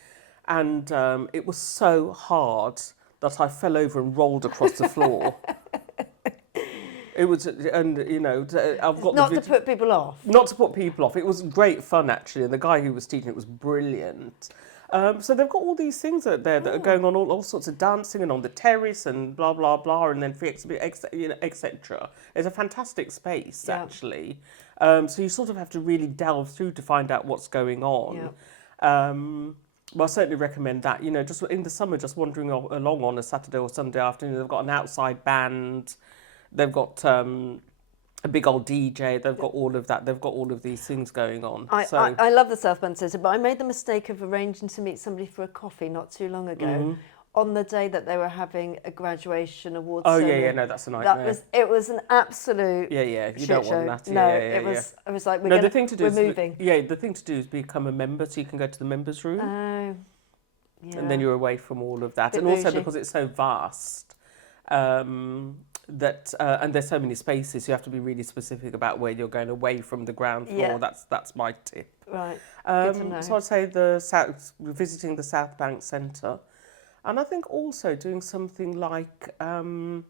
And it was so hard that I fell over and rolled across the floor. It was, and you know, I've got Not to put people off. Not to put people off. It was great fun actually, and the guy who was teaching it was brilliant. So they've got all these things out there that are going on, all sorts of dancing and on the terrace and blah blah blah, and then free exhibit, etc. It's a fantastic space actually. So you sort of have to really delve through to find out what's going on. Yeah. Well, I certainly recommend that. You know, just in the summer, just wandering along on a Saturday or Sunday afternoon, they've got an outside band. They've got a big old DJ. They've got all of that. They've got all of these things going on. I love the South Bank Centre, but I made the mistake of arranging to meet somebody for a coffee not too long ago on the day that they were having a graduation awards ceremony. No, that's a nightmare. It was an absolute you shit don't show. want that. No, it was like we're the thing to do we're is moving. the thing to do is become a member, so you can go to the members' room, Oh, yeah. and then you're away from all of that. Bit And also bougie. because it's so vast, that and there's so many spaces, you have to be really specific about where you're going away from the ground floor. Yeah. That's my tip. Right. Good to know. So I'd say visiting the South Bank Centre, and I think also doing something like I know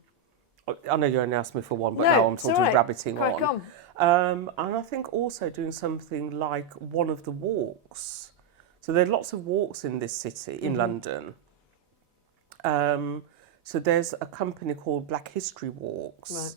you only asked me for one, but No, now I'm it's sort all of right. rabbiting Crack on. And I think also doing something like one of the walks. So there are lots of walks in this city, in London. So there's a company called Black History Walks, Right.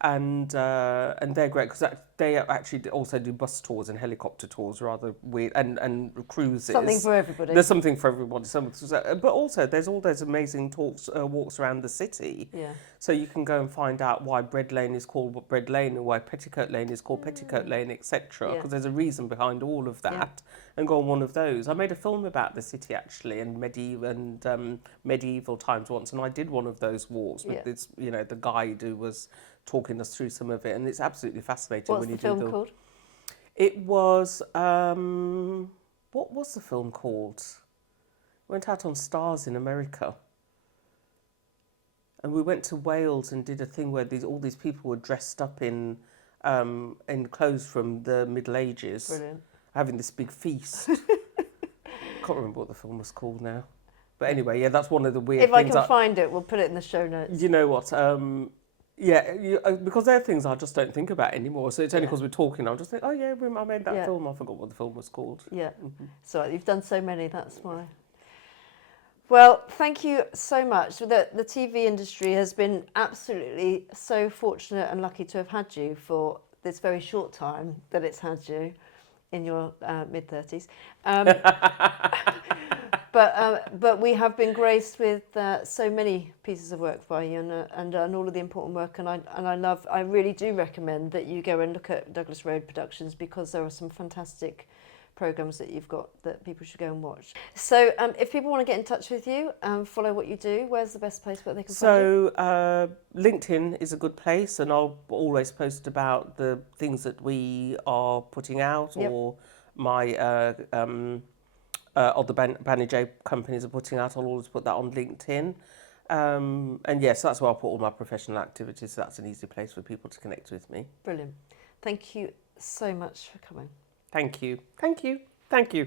and they're great because they actually also do bus tours and helicopter tours, rather weird, and cruises. Something for everybody. There's something for everybody. But also there's all those amazing walks around the city. Yeah. So you can go and find out why Bread Lane is called Bread Lane and why Petticoat Lane is called Petticoat Lane, etc. Yeah. Because there's a reason behind all of that. And go on one of those. I made a film about the city actually and medieval times once, and I did one of those walks with this, you know, the guide who was talking us through some of it, and it's absolutely fascinating. What's when you the film do called? It was what was the film called? It went out on Stars in America. And we went to Wales and did a thing where all these people were dressed up in clothes from the Middle Ages, Brilliant. having this big feast. Can't remember what the film was called now, but anyway, that's one of the weird If I things. can find it, we'll put it in the show notes. You know what? Because there are things I just don't think about anymore. So it's only because we're talking, I'll just think, oh yeah, I made that film. I forgot what the film was called. Yeah. So you've done so many, that's why. Well, thank you so much. The TV industry has been absolutely so fortunate and lucky to have had you for this very short time that it's had you in your mid-30s. But we have been graced with so many pieces of work by you and all of the important work. And I really do recommend that you go and look at Douglas Road Productions, because there are some fantastic programmes that you've got that people should go and watch. So if people want to get in touch with you and follow what you do, where's the best place where they can find you? So LinkedIn is a good place, and I'll always post about the things that we are putting out, or my or the Banijay companies are putting out. I'll always put that on LinkedIn. And yes, that's where I'll put all my professional activities, so that's an easy place for people to connect with me. Brilliant. Thank you so much for coming. Thank you. Thank you. Thank you.